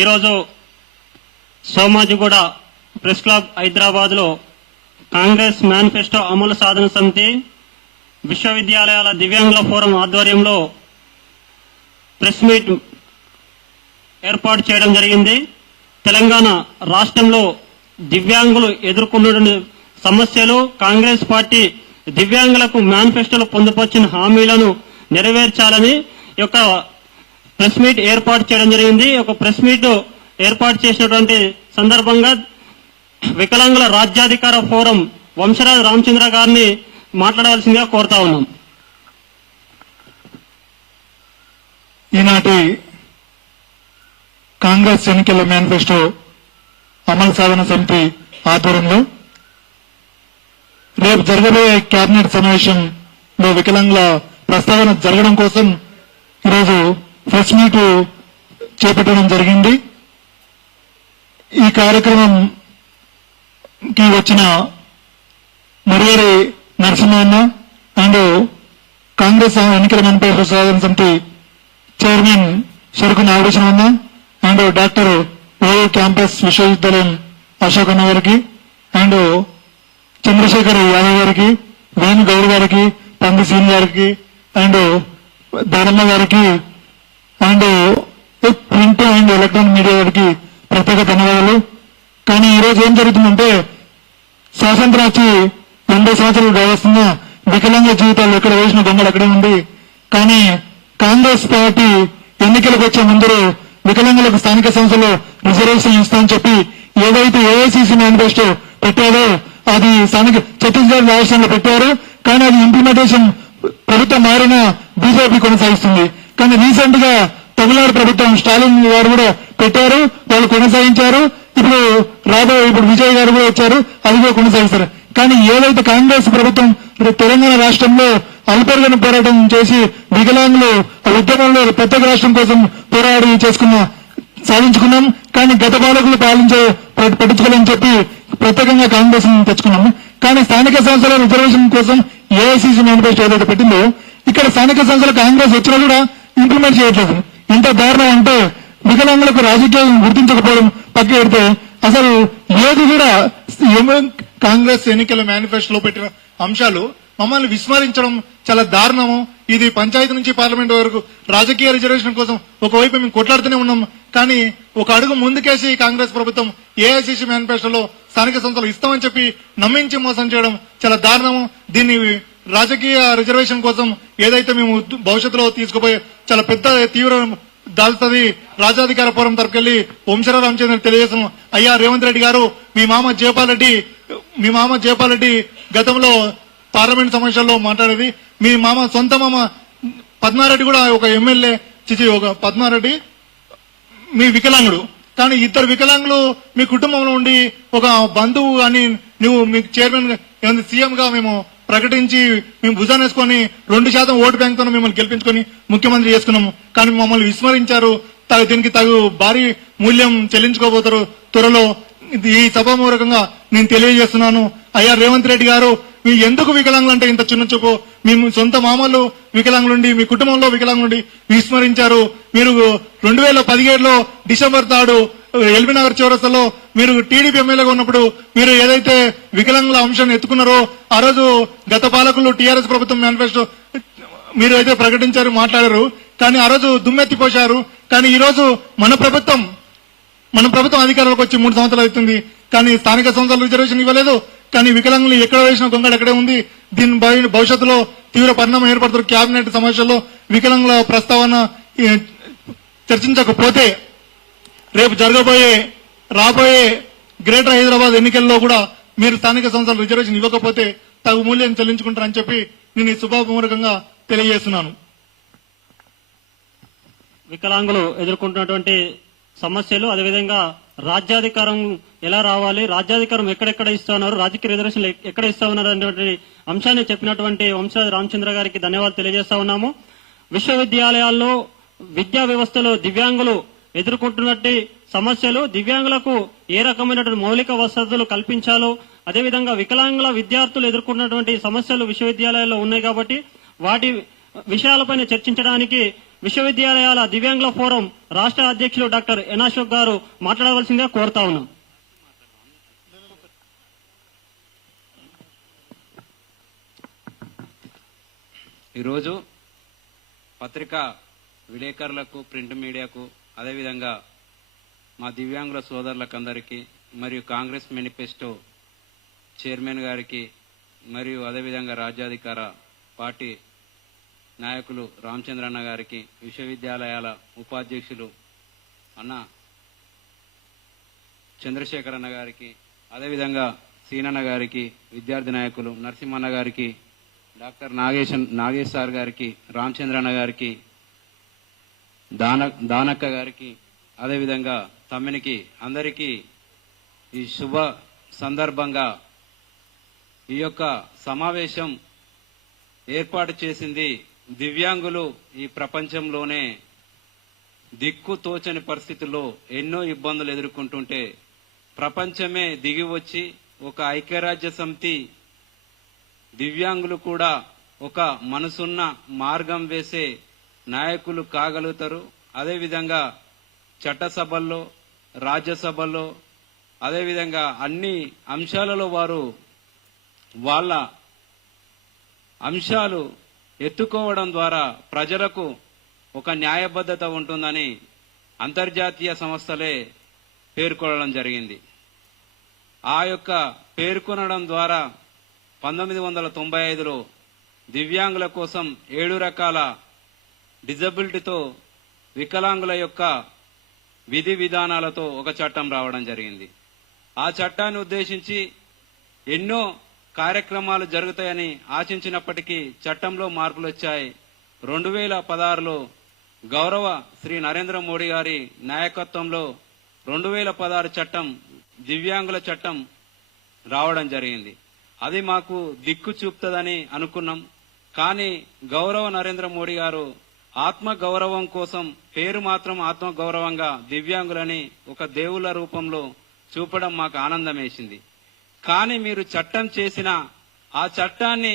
ఈరోజు Somajiguda press club Hyderabad లో Congress manifesto అమలు సాధన సమితి విశ్వవిద్యాలయాల దివ్యాంగుల ఫోరం ఆధ్వర్యంలో ప్రెస్ మీట్ ఏర్పాటు చేయడం జరిగింది. తెలంగాణ రాష్ట్రంలో దివ్యాంగులు ఎదుర్కొన్న సమస్యలు, కాంగ్రెస్ పార్టీ దివ్యాంగులకు మేనిఫెస్టోలో పొందుపరిచిన హామీలను నెరవేర్చాలని ఈ యొక్క ప్రెస్ మీట్ ఏర్పాటు చేయడం జరిగింది. ఒక ప్రెస్ మీట్ ఏర్పాటు చేసినటువంటి సందర్భంగా వికలాంగుల రాజ్యాధికార ఫోరం వంశరాజ్ రామచంద్ర గారిని మాట్లాడవలసిందిగా కోరుతా ఉన్నాం. ఈనాటి కాంగ్రెస్ ఎన్నికల మేనిఫెస్టో అమలు సాధన సమితి ఆధ్వర్యంలో రేపు జరగబోయే కేబినెట్ సమావేశంలో వికలాంగుల ప్రస్తావన జరగడం కోసం ఈరోజు ప్రెస్ మీట్ చేపట్టడం జరిగింది. ఈ కార్యక్రమంకి వచ్చిన మరివేరి నరసింహన్న అండ్ కాంగ్రెస్ ఎన్నికల మేనిఫెస్టో సాధన సమితి చైర్మన్ షరుకు నాగేశ్వరన్న అండ్ డాక్టర్ ఓయూ క్యాంపస్ విశ్వవిద్యాలయం అశోక్ అన్న గారికి అండ్ చంద్రశేఖర్ యాదవ్ గారికి, వేణు గౌడ్ గారికి, పంది సీన్ గారికి అండ్ దానమ్మ గారికి and print and electronic media గారికి ప్రత్యేక ధన్యవాదాలు. కానీ ఈరోజు ఏం జరుగుతుందంటే స్వాతంత్రం వచ్చి 80 సంవత్సరాలు కావస్తున్న వికలాంగ జీవితాలు ఎక్కడ వేసిన దొంగలు అక్కడే ఉంది. కానీ కాంగ్రెస్ పార్టీ ఎన్నికలకు వచ్చే ముందు వికలాంగులకు స్థానిక సంస్థలో రిజర్వేషన్ ఇస్తామని చెప్పి ఏదైతే ఏఐసిసి మేనిఫెస్టో పెట్టారో అది స్థానిక ఛత్తీస్గఢ్ రాష్ట్రంలో పెట్టారు. కానీ అది ఇంప్లిమెంటేషన్ ప్రభుత్వం మారిన బీజేపీ కొనసాగిస్తుంది. కానీ రీసెంట్ గా తమిళనాడు ప్రభుత్వం స్టాలిన్ గారు కూడా పెట్టారు, వాళ్ళు కొనసాగించారు. ఇప్పుడు విజయ్ గారు కూడా వచ్చారు, అది కూడా కొనసాగిస్తారు. కానీ ఏదైతే కాంగ్రెస్ ప్రభుత్వం తెలంగాణ రాష్ట్రంలో అల్పర్గన పోరాటం చేసి వికలాంగులు ఉద్యమంలో ప్రత్యేక రాష్ట్రం కోసం పోరాడి సాధించుకున్నాం. కానీ గత పాలకులు పట్టించుకోవాలని చెప్పి ప్రత్యేకంగా కాంగ్రెస్ తెచ్చుకున్నాము. కానీ స్థానిక సంస్థల రిజర్వేషన్ కోసం ఏఐసిసి మేనిఫెస్టో ఏదైతే పెట్టిందో ఇక్కడ స్థానిక సంస్థల కాంగ్రెస్ వచ్చినా కూడా ఇంప్లిమెంట్ చేయట్లేదు. ఎంత దారుణం అంటే వికలాంగులకు రాజకీయాలు గుర్తించకపోవడం పక్క పెడితే అసలు ఏది కూడా కాంగ్రెస్ ఎన్నికల మేనిఫెస్టోలో పెట్టిన అంశాలు మమ్మల్ని విస్మరించడం చాలా దారుణము. ఇది పంచాయతీ నుంచి పార్లమెంట్ వరకు రాజకీయ రిజర్వేషన్ కోసం ఒకవైపు మేము కొట్లాడుతూనే ఉన్నాం. కానీ ఒక అడుగు ముందుకేసి కాంగ్రెస్ ప్రభుత్వం ఏఐసిసి మేనిఫెస్టోలో స్థానిక సంస్థలు ఇస్తామని చెప్పి నమ్మించి మోసం చేయడం చాలా దారుణము. దీన్ని రాజకీయ రిజర్వేషన్ కోసం ఏదైతే మేము భవిష్యత్తులో తీసుకుపోయే చాలా పెద్ద తీవ్ర దాల్తుంది. రాజ్యాధికార ఫోరం తరపుకెళ్లి వంశరాజ్ రామచంద్ర తెలియజేస్తున్నాం. అయ్యా రేవంత్ రెడ్డి గారు, మీ మామ జయపాల్ రెడ్డి గతంలో పార్లమెంట్ సమావేశాల్లో మాట్లాడేది. మీ సొంత మామ పద్మారెడ్డి కూడా ఒక ఎమ్మెల్యే పద్మారెడ్డి మీ వికలాంగుడు. కానీ ఇద్దరు వికలాంగులు మీ కుటుంబంలో ఉండి ఒక బంధువు కానీ నువ్వు మీకు చైర్మన్ సీఎం గా మేము ప్రకటించి మేము భుజాన్ని వేసుకొని 2% ఓటు బ్యాంక్ తో మిమ్మల్ని గెలిపించుకొని ముఖ్యమంత్రి చేసుకున్నాము. కానీ మమ్మల్ని విస్మరించారు. దీనికి తగు భారీ మూల్యం చెల్లించుకోబోతారు త్వరలో. ఈ సభామూలకంగా నేను తెలియజేస్తున్నాను. అయ్యా రేవంత్ రెడ్డి గారు, మీ ఎందుకు వికలాంగులు అంటే ఇంత చిన్న చూపు? మీ సొంత మామలు వికలాంగులుండి, మీ కుటుంబంలో వికలాంగులుండి విస్మరించారు. మీరు 2017లో డిసెంబర్ 3 ఎల్బీనగర్ చౌరస్తాలో మీరు టీడీపీ ఎమ్మెల్యేగా ఉన్నప్పుడు మీరు ఏదైతే వికలాంగుల అంశాన్ని ఎత్తుకున్నారో ఆ రోజు గత పాలకులు టీఆర్ఎస్ ప్రభుత్వం మేనిఫెస్టో మీరు అయితే ప్రకటించారు, మాట్లాడారు. కానీ ఆ రోజు దుమ్మెత్తిపోశారు. కానీ ఈ రోజు మన ప్రభుత్వం అధికారంలోకి వచ్చి 3 సంవత్సరాలు అవుతుంది. కానీ స్థానిక సంస్థల రిజర్వేషన్ ఇవ్వలేదు. కానీ వికలాంగులు ఎక్కడ వేసిన గొంగళ ఎక్కడే ఉంది. దీని భవిష్యత్తులో తీవ్ర పరిణామం ఏర్పడుతున్న కేబినెట్ సమావేశంలో వికలాంగుల ప్రస్తావన చర్చించకపోతే రేపు రాబోయే గ్రేటర్ హైదరాబాద్ ఎన్నికల్లో కూడా మీరు స్థానిక సంస్థల రిజర్వేషన్ ఇవ్వకపోతే తగు మూల్యం చెల్లించుకుంటారని చెప్పి నేను ఈ శుభాపూర్వకంగా తెలియజేస్తున్నాను. వికలాంగులు ఎదుర్కొంటున్నటువంటి సమస్యలు, అదేవిధంగా రాజ్యాధికారం ఎలా రావాలి, రాజ్యాధికారం ఎక్కడెక్కడ ఇస్తా ఉన్నారు, రాజకీయ రిజర్వేషన్లు ఎక్కడ ఇస్తా ఉన్నారు అనేటువంటి అంశాన్ని చెప్పినటువంటి వంశరాజ్ రామచంద్ర గారికి ధన్యవాదాలు తెలియజేస్తా ఉన్నాము. విశ్వవిద్యాలయాల్లో విద్యా వ్యవస్థలో దివ్యాంగులు ఎదుర్కొంటున్నటువంటి సమస్యలు, దివ్యాంగులకు ఏ రకమైనటువంటి మౌలిక వసతులు కల్పించాలో, అదేవిధంగా వికలాంగుల విద్యార్థులు ఎదుర్కొన్నటువంటి సమస్యలు విశ్వవిద్యాలయాల్లో ఉన్నాయి కాబట్టి వాటి విషయాలపైన చర్చించడానికి విశ్వవిద్యాలయాల దివ్యాంగుల ఫోరం రాష్ట్ర అధ్యక్షులు డాక్టర్ ఎన్ అశోక్ గారు మాట్లాడవలసిందిగా కోరుతా ఉన్నాం. ఈరోజు పత్రికా విలేకరులకు, ప్రింట్ మీడియాకు, అదేవిధంగా మా దివ్యాంగుల సోదరులకందరికీ మరియు కాంగ్రెస్ మేనిఫెస్టో చైర్మన్ గారికి మరియు అదేవిధంగా రాజ్యాధికార పార్టీ నాయకులు రామచంద్రన్న గారికి, విశ్వవిద్యాలయాల ఉపాధ్యక్షులు అన్న చంద్రశేఖర్ అన్న గారికి, అదేవిధంగా సీనన్న గారికి, విద్యార్థి నాయకులు నరసింహన్న గారికి, డాక్టర్ నాగేష్ సార్ గారికి, రామచంద్రన్న గారికి, దానక్క గారికి, అదేవిధంగా తమ్మినికి అందరికీ ఈ శుభ సందర్భంగా ఈ యొక్క సమావేశం ఏర్పాటు చేసింది దివ్యాంగులు ఈ ప్రపంచంలోనే దిక్కు తోచని పరిస్థితుల్లో ఎన్నో ఇబ్బందులు ఎదుర్కొంటుంటే ప్రపంచమే దిగి వచ్చి ఒక ఐక్యరాజ్య సమితి దివ్యాంగులు కూడా ఒక మనసున్న మార్గం వేసే నాయకులు కాగలుగుతారు. అదేవిధంగా చట్టసభల్లో, రాజ్యసభల్లో, అదేవిధంగా అన్ని అంశాలలో వారు వాళ్ళ అంశాలు ఎత్తుకోవడం ద్వారా ప్రజలకు ఒక న్యాయబద్ధత ఉంటుందని అంతర్జాతీయ సంస్థలే పేర్కొనడం జరిగింది. ఆ యొక్క పేర్కొనడం ద్వారా 1995లో దివ్యాంగుల కోసం 7 రకాల డిజబిలిటీతో వికలాంగుల యొక్క విధి విధానాలతో ఒక చట్టం రావడం జరిగింది. ఆ చట్టాన్ని ఉద్దేశించి ఎన్నో కార్యక్రమాలు జరుగుతాయని ఆశించినప్పటికీ చట్టంలో మార్పులు వచ్చాయి. 2016లో గౌరవ శ్రీ నరేంద్ర మోడీ గారి నాయకత్వంలో 2016 చట్టం, దివ్యాంగుల చట్టం రావడం జరిగింది. అది మాకు దిక్కు చూపుతుందని అనుకున్నాం. కానీ గౌరవ నరేంద్ర మోడీ గారు ఆత్మ గౌరవం కోసం పేరు మాత్రం ఆత్మ గౌరవంగా దివ్యాంగులని ఒక దేవుళ్ళ రూపంలో చూపడం మాకు ఆనందం వేసింది. కానీ మీరు చట్టం చేసిన ఆ చట్టాన్ని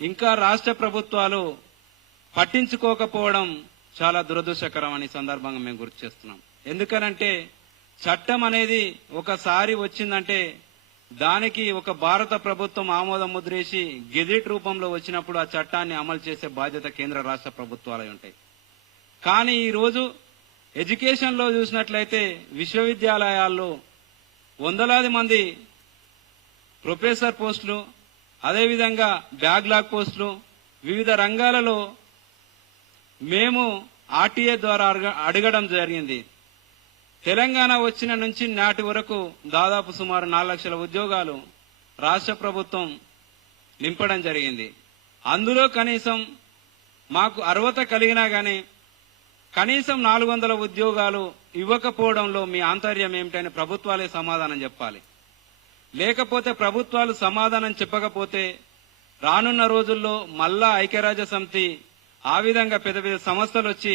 ఇంకా రాష్ట్ర ప్రభుత్వాలు పట్టించుకోకపోవడం చాలా దురదృష్టకరం అని సందర్భంగా మేము గుర్తు చేస్తున్నాం. ఎందుకనంటే చట్టం అనేది ఒకసారి వచ్చిందంటే దానికి ఒక భారత ప్రభుత్వం ఆమోద ముద్రేసి గెజెట్ రూపంలో వచ్చినప్పుడు ఆ చట్టాన్ని అమలు చేసే బాధ్యత కేంద్ర రాష్ట్ర ప్రభుత్వాలే ఉంటాయి. కానీ ఈరోజు ఎడ్యుకేషన్లో చూసినట్లయితే విశ్వవిద్యాలయాల్లో వందలాది మంది ప్రొఫెసర్ పోస్టులు, అదేవిధంగా బ్యాక్లాగ్ పోస్టులు, వివిధ రంగాలలో మేము ఆర్టీఏ ద్వారా అడగడం జరిగింది. తెలంగాణ వచ్చిన నుంచి నాటి వరకు దాదాపు సుమారు 4 లక్షల ఉద్యోగాలు రాష్ట్ర ప్రభుత్వం నింపడం జరిగింది. అందులో కనీసం మాకు అర్హత కలిగినా గానీ కనీసం 400 ఉద్యోగాలు ఇవ్వకపోవడంలో మీ ఆంతర్యం ఏమిటని ప్రభుత్వాలే సమాధానం చెప్పాలి. లేకపోతే ప్రభుత్వాలు సమాధానం చెప్పకపోతే రానున్న రోజుల్లో మళ్ళా ఐక్యరాజ్య సమితి ఆ విధంగా పెద్ద పెద్ద సంస్థలు వచ్చి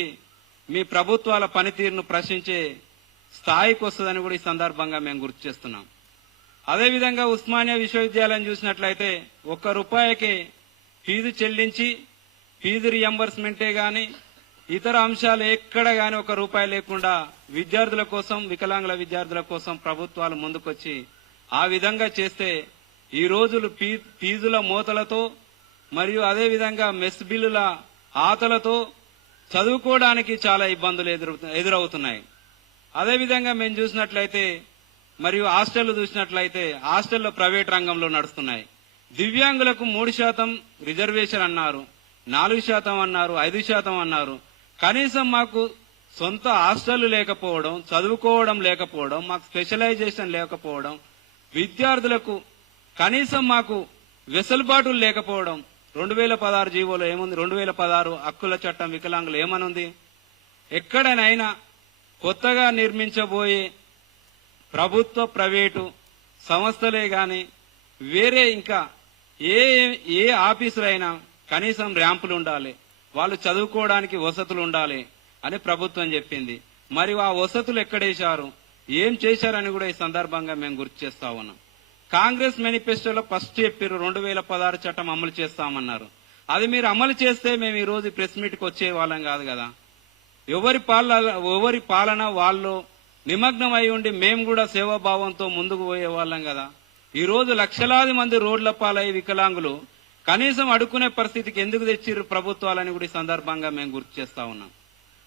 మీ ప్రభుత్వాల పనితీరును ప్రశ్నించే స్థాయికి వస్తుందని కూడా ఈ సందర్భంగా మేము గుర్తు చేస్తున్నాం. అదేవిధంగా ఉస్మానియా విశ్వవిద్యాలయం చూసినట్లయితే ₹1 ఫీజు చెల్లించి ఫీజు రియంబర్స్మెంటే గాని ఇతర అంశాలు ఎక్కడ గాని ₹1 లేకుండా విద్యార్థుల కోసం, వికలాంగుల విద్యార్థుల కోసం ప్రభుత్వాలు ముందుకొచ్చి ఆ విధంగా చేస్తే ఈ రోజులు ఫీజుల మోతలతో మరియు అదేవిధంగా మెస్ బిల్లుల ఆతలతో చదువుకోవడానికి చాలా ఇబ్బందులు ఎదురవుతున్నాయి. అదేవిధంగా మేము చూసినట్లయితే మరియు హాస్టళ్లు చూసినట్లయితే హాస్టళ్లు ప్రైవేట్ రంగంలో నడుస్తున్నాయి. దివ్యాంగులకు 3% రిజర్వేషన్ అన్నారు, 4% అన్నారు, 5% అన్నారు. కనీసం మాకు సొంత హాస్టళ్లు లేకపోవడం, చదువుకోవడం లేకపోవడం, మాకు స్పెషలైజేషన్ లేకపోవడం, విద్యార్థులకు కనీసం మాకు వెసులుబాటులు లేకపోవడం. 2016 జీవోలో ఏముంది? 2016 హక్కుల చట్టం వికలాంగులు ఏమనుంది? ఎక్కడనైనా కొత్తగా నిర్మించబోయే ప్రభుత్వ ప్రైవేటు సంస్థలే గాని వేరే ఇంకా ఏ ఆఫీసులైనా కనీసం ర్యాంపులు ఉండాలి, వాళ్ళు చదువుకోవడానికి వసతులు ఉండాలి అని ప్రభుత్వం చెప్పింది. మరి ఆ వసతులు ఎక్కడేశారు, ఏం చేశారని కూడా ఈ సందర్భంగా మేము గుర్తు చేస్తా ఉన్నాం. కాంగ్రెస్ మేనిఫెస్టోలో ఫస్ట్ చెప్పారు 2016 చట్టం అమలు చేస్తామన్నారు. అది మీరు అమలు చేస్తే మేము ఈ రోజు ప్రెస్ మీట్కి వచ్చే వాళ్ళం కాదు కదా. ఎవరి పాలన వాళ్ళు నిమగ్నం అయి ఉండి మేము కూడా సేవాభావంతో ముందుకు పోయే వాళ్ళం కదా. ఈ రోజు లక్షలాది మంది రోడ్ల పాలై వికలాంగులు కనీసం అడుక్కునే పరిస్థితికి ఎందుకు తెచ్చిర్రు ప్రభుత్వాలని కూడా ఈ సందర్భంగా మేము గుర్తు చేస్తా ఉన్నాం.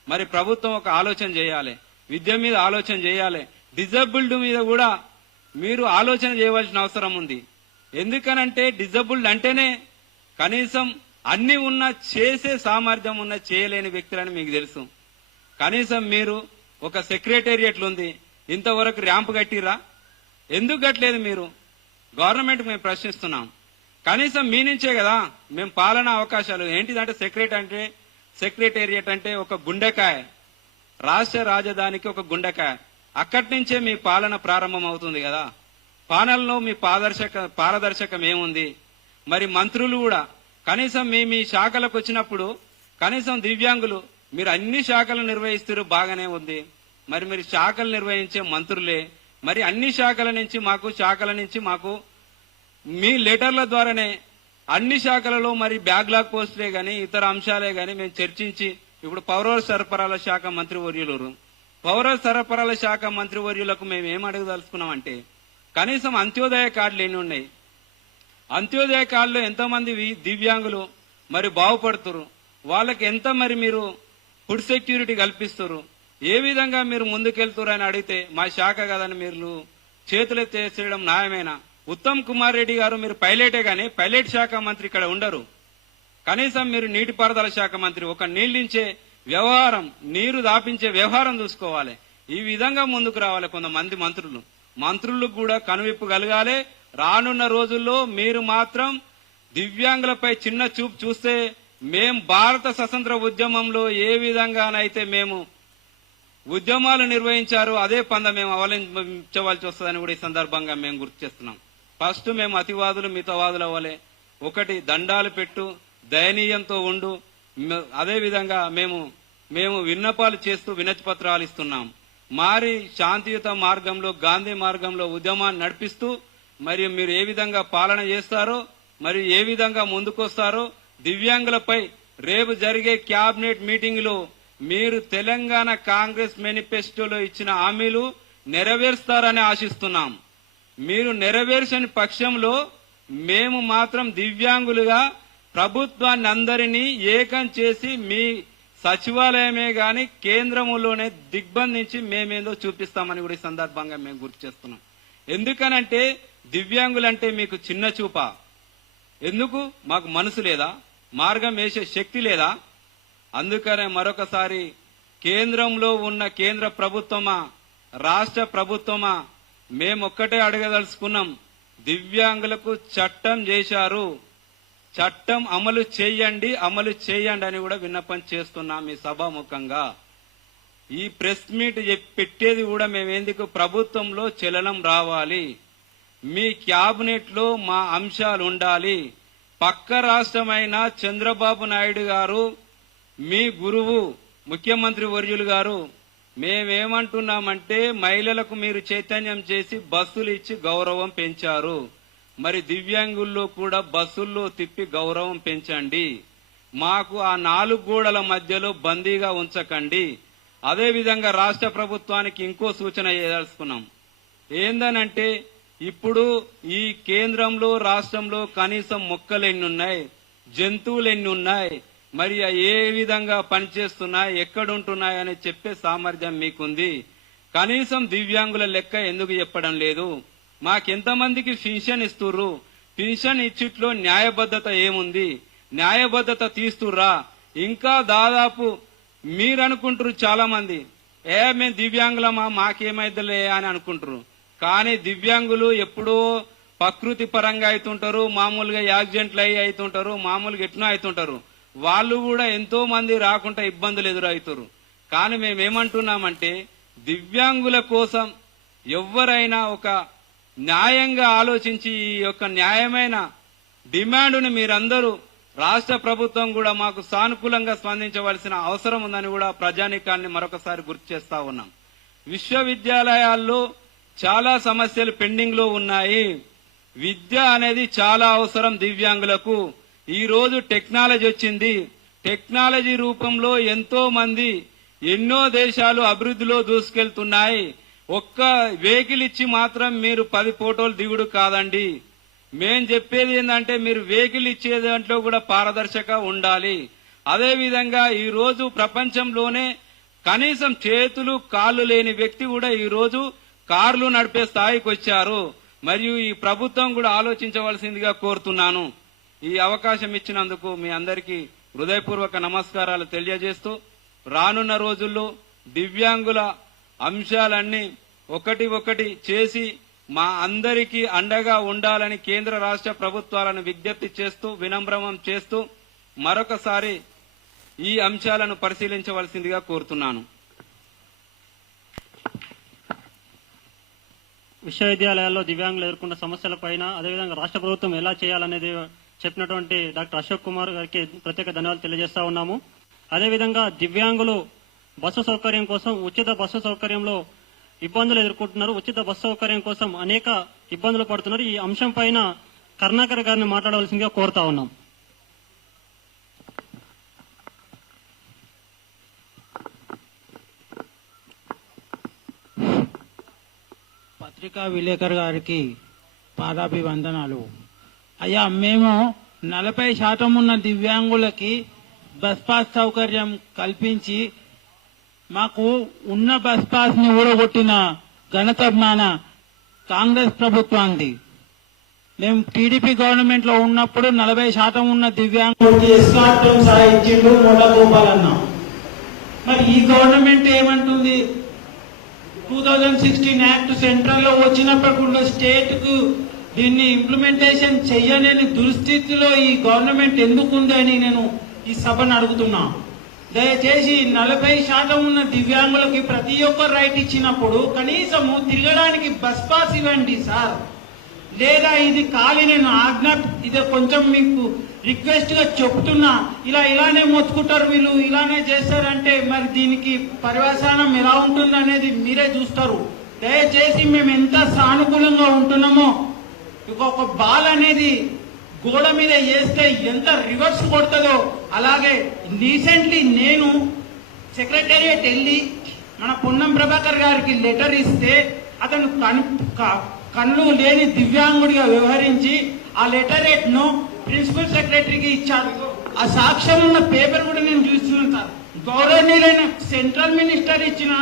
మరి ప్రభుత్వం ఒక ఆలోచన చేయాలి, విద్య మీద ఆలోచన చేయాలి, డిజబుల్డ్ మీద కూడా మీరు ఆలోచన చేయవలసిన అవసరం ఉంది. ఎందుకనంటే డిజబుల్డ్ అంటేనే కనీసం అన్ని ఉన్న చేసే సామర్థ్యం ఉన్న చేయలేని వ్యక్తులని మీకు తెలుసు. కనీసం మీరు ఒక సెక్రటేరియట్లు ఉంది, ఇంతవరకు ర్యాంప్ కట్టిరా? ఎందుకు కట్టలేదు మీరు? గవర్నమెంట్ మేము ప్రశ్నిస్తున్నాం. కనీసం మీ నుంచే కదా మేము పాలనా అవకాశాలు ఏంటిదంటే సెక్రటేరియట్ అంటే ఒక గుండెకాయ, రాష్ట్ర రాజధానికి ఒక గుండెకాయ. అక్కడి నుంచే మీ పాలన ప్రారంభం అవుతుంది కదా. పాలనలో మీ పారదర్శకం ఏముంది? మరి మంత్రులు కూడా కనీసం మీ శాఖలకు వచ్చినప్పుడు కనీసం దివ్యాంగులు మీరు అన్ని శాఖలు నిర్వహిస్తారు, బాగానే ఉంది. మరి మీరు శాఖలు నిర్వహించే మంత్రులే మరి అన్ని శాఖల నుంచి మాకు మీ లెటర్ల ద్వారానే అన్ని శాఖలలో మరి బ్యాక్లాగ్ పోస్టులే గాని ఇతర అంశాలే గాని మేము చర్చించి ఇప్పుడు పౌర సరఫరాల శాఖ మంత్రివర్యులకు మేము ఏం అడగదలుచుకున్నామంటే కనీసం అంత్యోదయ కార్డులు ఎన్ని ఉన్నాయి? అంత్యోదయ కార్డులో ఎంతమంది దివ్యాంగులు మరి బాగుపడుతురు? వాళ్ళకి ఎంత మరి మీరు ఫుడ్ సెక్యూరిటీ కల్పిస్తారు? ఏ విధంగా మీరు ముందుకెళ్తురు అని అడిగితే మా శాఖ కదని మీరు చేతులెత్తేసేయడం న్యాయమేనా? ఉత్తమ్ కుమార్ రెడ్డి గారు మీరు పైలటే గాని పైలట్ శాఖ మంత్రి ఇక్కడ ఉండరు. కనీసం మీరు నీటిపారుదల శాఖ మంత్రి, ఒక నీళ్ళించే వ్యవహారం, నీరు దాపించే వ్యవహారం చూసుకోవాలి. ఈ విధంగా ముందుకు రావాలి కొంతమంది మంత్రులకు కూడా కనువిప్పు కలగాలి. రానున్న రోజుల్లో మీరు మాత్రం దివ్యాంగులపై చిన్న చూపు చూస్తే మేం భారత స్వతంత్ర ఉద్యమంలో ఏ విధంగానైతే మేము ఉద్యమాలు నిర్వహించారు అదే పంద మేము అవలంబించవలసి వస్తుందని కూడా ఈ సందర్భంగా మేము గుర్తు చేస్తున్నాం. ఫస్ట్ మేము అతివాదులు మితవాదులు అవ్వలే, ఒకటి దండాలు పెట్టు, దయనీయంతో ఉండు. అదే విధంగా మేము విన్నపాలు చేస్తూ వినతి పత్రాలు ఇస్తున్నాం. మారి శాంతియుత మార్గంలో గాంధీ మార్గంలో ఉద్యమాన్ని నడిపిస్తూ మరియు మీరు ఏ విధంగా పాలన చేస్తారో మరియు ఏ విధంగా ముందుకొస్తారో దివ్యాంగులపై రేపు జరిగే క్యాబినెట్ మీటింగ్ లో మీరు తెలంగాణ కాంగ్రెస్ మేనిఫెస్టోలో ఇచ్చిన హామీలు నెరవేరుస్తారని ఆశిస్తున్నాం. మీరు నెరవేర్చని పక్షంలో మేము మాత్రం దివ్యాంగులుగా ప్రభుత్వాన్ని అందరినీ ఏకం చేసి మీ సచివాలయమే గాని కేంద్రములోనే దిగ్బంధించి మేమేందో చూపిస్తామని కూడా ఈ సందర్భంగా మేము గుర్తు చేస్తున్నాం. ఎందుకనంటే దివ్యాంగులంటే మీకు చిన్న చూపా? ఎందుకు? మాకు మనసు లేదా? మార్గం వేసే శక్తి లేదా? అందుకనే మరొకసారి కేంద్రంలో ఉన్న కేంద్ర ప్రభుత్వమా రాష్ట్ర ప్రభుత్వమా మేమొక్కటే అడగదలుచుకున్నాం. దివ్యాంగులకు చట్టం చేశారు, చట్టం అమలు చేయండి అని కూడా విన్నపం చేస్తున్నాం. ఈ సభాముఖంగా ఈ ప్రెస్ మీట్ పెట్టేది కూడా మేమెందుకు ప్రభుత్వంలో చలనం రావాలి, మీ క్యాబినెట్ లో మా అంశాలు ఉండాలి. పక్క రాష్ట్రమైన చంద్రబాబు నాయుడు గారు మీ గురువు ముఖ్యమంత్రి వర్యులు గారు మేమేమంటున్నామంటే మహిళలకు మీరు చైతన్యం చేసి బస్సులు ఇచ్చి గౌరవం పెంచారు. మరి దివ్యాంగుల్లో కూడా బస్సుల్లో తిప్పి గౌరవం పెంచండి. మాకు ఆ 4 గోడల మధ్యలో బందీగా ఉంచకండి. అదేవిధంగా రాష్ట్ర ప్రభుత్వానికి ఇంకో సూచన చేయదలుచుకున్నాం. ఏందనంటే ఇప్పుడు ఈ కేంద్రంలో రాష్ట్రంలో కనీసం మొక్కలు ఎన్ని ఉన్నాయి, జంతువులు ఎన్ని ఉన్నాయి, మరి ఏ విధంగా పనిచేస్తున్నాయి, ఎక్కడుంటున్నాయి అని చెప్పే సామర్థ్యం మీకుంది. కనీసం దివ్యాంగుల లెక్క ఎందుకు చెప్పడం లేదు? మాకెంతమందికి పింఛన్ ఇస్తుర్రు? పింఛన్ ఇచ్చుట్లో న్యాయబద్ధత ఏముంది? న్యాయబద్ధత తీస్తుర్రా? ఇంకా దాదాపు మీరనుకుంటారు చాలా మంది, మేము దివ్యాంగులమా మాకేమైద్దులే అని అనుకుంటారు. కానీ దివ్యాంగులు ఎప్పుడో ప్రకృతి పరంగా అవుతుంటారు, మామూలుగా యాక్సిడెంట్లు అవుతుంటారు, మామూలుగా ఎట్నో అవుతుంటారు. వాళ్ళు కూడా ఎంతో మంది రాకుండా ఇబ్బందులు ఎదురవుతారు. కానీ మేమేమంటున్నామంటే దివ్యాంగుల కోసం ఎవరైనా ఒక న్యాయంగా ఆలోచించి ఈ యొక్క న్యాయమైన డిమాండ్ను మీరందరూ రాష్ట్ర ప్రభుత్వం కూడా మాకు సానుకూలంగా స్పందించవలసిన అవసరం ఉందని కూడా ప్రజానీకాన్ని మరొకసారి గుర్తు చేస్తా ఉన్నాం. విశ్వవిద్యాలయాల్లో చాలా సమస్యలు పెండింగ్ లో ఉన్నాయి. విద్య అనేది చాలా అవసరం దివ్యాంగులకు. ఈ రోజు టెక్నాలజీ వచ్చింది. టెక్నాలజీ రూపంలో ఎంతో మంది ఎన్నో దేశాలు అభివృద్ధిలో దూసుకెళ్తున్నాయి. ఒక్క వెహికల్ ఇచ్చి మాత్రం మీరు 10 ఫోటోలు దిగుడు కాదండి. మేం చెప్పేది ఏంటంటే మీరు వెహికల్ ఇచ్చే దాంట్లో కూడా పారదర్శక ఉండాలి. అదే విధంగా ఈ రోజు ప్రపంచంలోనే కనీసం చేతులు కాళ్ళు లేని వ్యక్తి కూడా ఈ రోజు కార్లు నడిపే స్థాయికి వచ్చారు. మరియు ఈ ప్రభుత్వం కూడా ఆలోచించవలసిందిగా కోరుతున్నాను. ఈ అవకాశం ఇచ్చినందుకు మీ అందరికీ హృదయపూర్వక నమస్కారాలు తెలియజేస్తూ రానున్న రోజుల్లో దివ్యాంగుల అంశాలన్నీ ఒకటి చేసి మా అందరికీ అండగా ఉండాలని కేంద్ర రాష్ట్ర ప్రభుత్వాలను విజ్ఞప్తి చేస్తూ వినమ్రం చేస్తూ మరొకసారి ఈ అంశాలను పరిశీలించవలసిందిగా కోరుతున్నాను. విశ్వవిద్యాలయాల్లో దివ్యాంగులు ఎదుర్కొన్న సమస్యలపైన అదేవిధంగా రాష్ట్ర ప్రభుత్వం ఎలా చేయాలనేది చెప్పినటువంటి డాక్టర్ అశోక్ కుమార్ గారికి ప్రత్యేక ధన్యవాదాలు తెలియజేస్తా ఉన్నాము. అదేవిధంగా దివ్యాంగులు బస్సు సౌకర్యం కోసం ఉచిత బస్సు సౌకర్యంలో ఇబ్బందులు ఎదుర్కొంటున్నారు. ఉచిత బస్సు సౌకర్యం కోసం అనేక ఇబ్బందులు పడుతున్నారు. ఈ అంశం పైన కరుణాకర్ గారిని మాట్లాడవలసిందిగా కోరుతా ఉన్నాం. పత్రికా విలేకరు గారికి పాదాభివందనాలు. అయ్యా, మేము 40% ఉన్న దివ్యాంగులకి బస్ పాస్ సౌకర్యం కల్పించి మాకు ఉన్న బస్ పాస్ ని ఊడగొట్టిన ఘనత మన కాంగ్రెస్ ప్రభుత్వానికి. మేము టీడీపీ గవర్నమెంట్ లో ఉన్నప్పుడు 40% ఉన్న దివ్యాంగులకి ఎస్కార్టం సాయించిండు మొదగోపాలన్న. మరి ఈ గవర్నమెంట్ ఏమంటుంది? 2016 యాక్ట్ సెంట్రల్ లో వచ్చినప్పుడు కూడా స్టేట్ కు దీన్ని ఇంప్లిమెంటేషన్ చెయ్యలేని దుస్థితిలో ఈ గవర్నమెంట్ ఎందుకుంది అని నేను ఈ సభను అడుగుతున్నా. దయచేసి 40% ఉన్న దివ్యాంగులకి ప్రతి ఒక్క రైట్ ఇచ్చినప్పుడు కనీసము తిరగడానికి బస్ పాస్ ఇవ్వండి సార్. లేదా ఇది ఖాళీ, నేను ఇది కొంచెం మీకు రిక్వెస్ట్ గా చెప్తున్నా. ఇలానే మొత్తుకుంటారు వీళ్ళు, ఇలానే చేస్తారంటే మరి దీనికి పర్యవసానం ఎలా ఉంటుంది అనేది మీరే చూస్తారు. దయచేసి మేము ఎంత సానుకూలంగా ఉంటున్నామో, ఒక బాల్ అనేది గోడ మీద వేస్తే ఎంత రివర్స్ కొడుతుందో అలాగే రీసెంట్లీ నేను సెక్రటేరియట్ వెళ్ళి మన పొన్నం ప్రభాకర్ గారికి లెటర్ ఇస్తే అతను కళ్ళు లేని దివ్యాంగుడిగా వ్యవహరించి ఆ లెటరేట్ ను ప్రిన్సిపల్ సెక్రటరీకి ఇచ్చాడు. ఆ సాక్ష్యం ఉన్న పేపర్ కూడా నేను చూస్తున్నాను. గౌరవనీయులైన సెంట్రల్ మినిస్టర్ ఇచ్చిన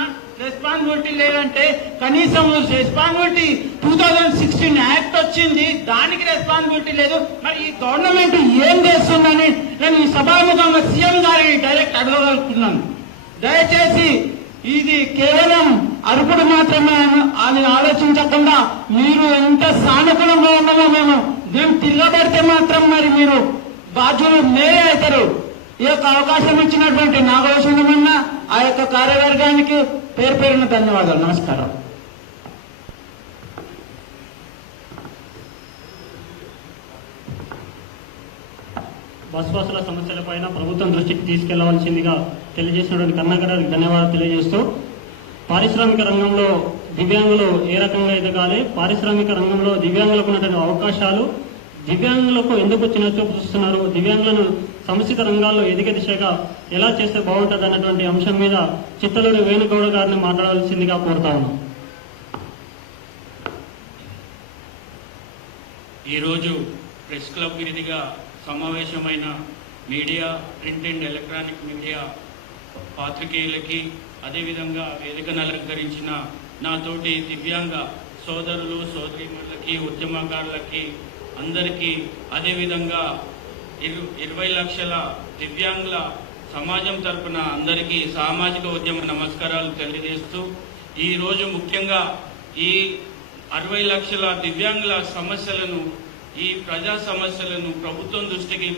రెస్పాన్సిబిలిటీ లేదంటే కనీసం రెస్పాన్సిబిలిటీ 2016 యాక్ట్ వచ్చింది, దానికి రెస్పాన్సిబిలిటీ లేదు. మరి ఈ గవర్నమెంట్ ఏం చేస్తుందని నేను ఈ సభాముఖంగా సీఎం గారిని డైరెక్ట్ అడగగలుగుతున్నాను. దయచేసి ఇది కేవలం అరుపుడు మాత్రమే అని ఆలోచించకుండా మీరు ఎంత సానుకూలంగా ఉన్నామో మేము తిరగబడితే మాత్రం మరి మీరు బాధ్యులు మీరే అవుతారు. ఈ యొక్క అవకాశం ఇచ్చినటువంటి నాగభూషణమన్న ఆ యొక్క కార్యవర్గానికి పేరు పేరున ధన్యవాదాలు. నమస్కారం. బస్ పాసుల సమస్యలపైన ప్రభుత్వం దృష్టికి తీసుకెళ్లవలసిందిగా తెలియజేసినటువంటి కర్ణాకర్ గారికి ధన్యవాదాలు తెలియజేస్తూ, పారిశ్రామిక రంగంలో దివ్యాంగులు ఏ రకంగా ఎదగాలి, పారిశ్రామిక రంగంలో దివ్యాంగులకు ఉన్నటువంటి అవకాశాలు, దివ్యాంగులకు ఎందుకు చిన్నచూపు చూస్తున్నారు, దివ్యాంగులను సముచిత రంగాల్లో ఎదిగే దిశగా ఎలా చేస్తే బాగుంటుంది అన్నటువంటి అంశం మీద చిత్తలూరి వేణుగౌడ గారిని మాట్లాడవలసిందిగా కోరుతా ఉన్నాం. ఈరోజు ప్రెస్ క్లబ్ విధిగా సమావేశమైన media, print and electronic media పాత్రికేయులకి, అదేవిధంగా వేదికను అలంకరించిన నాతోటి దివ్యాంగ సోదరులు సోదరీమణులకి, ఉద్యమకారులకి అందరికీ, అదేవిధంగా 20 లక్షల దివ్యాంగుల సమాజం తరపున అందరికీ సామాజిక ఉద్యమ నమస్కారాలు తెలియజేస్తూ, ఈరోజు ముఖ్యంగా ఈ 60 లక్షల దివ్యాంగుల సమస్యలను, ఈ ప్రజా సమస్యలను ప్రభుత్వం దృష్టికి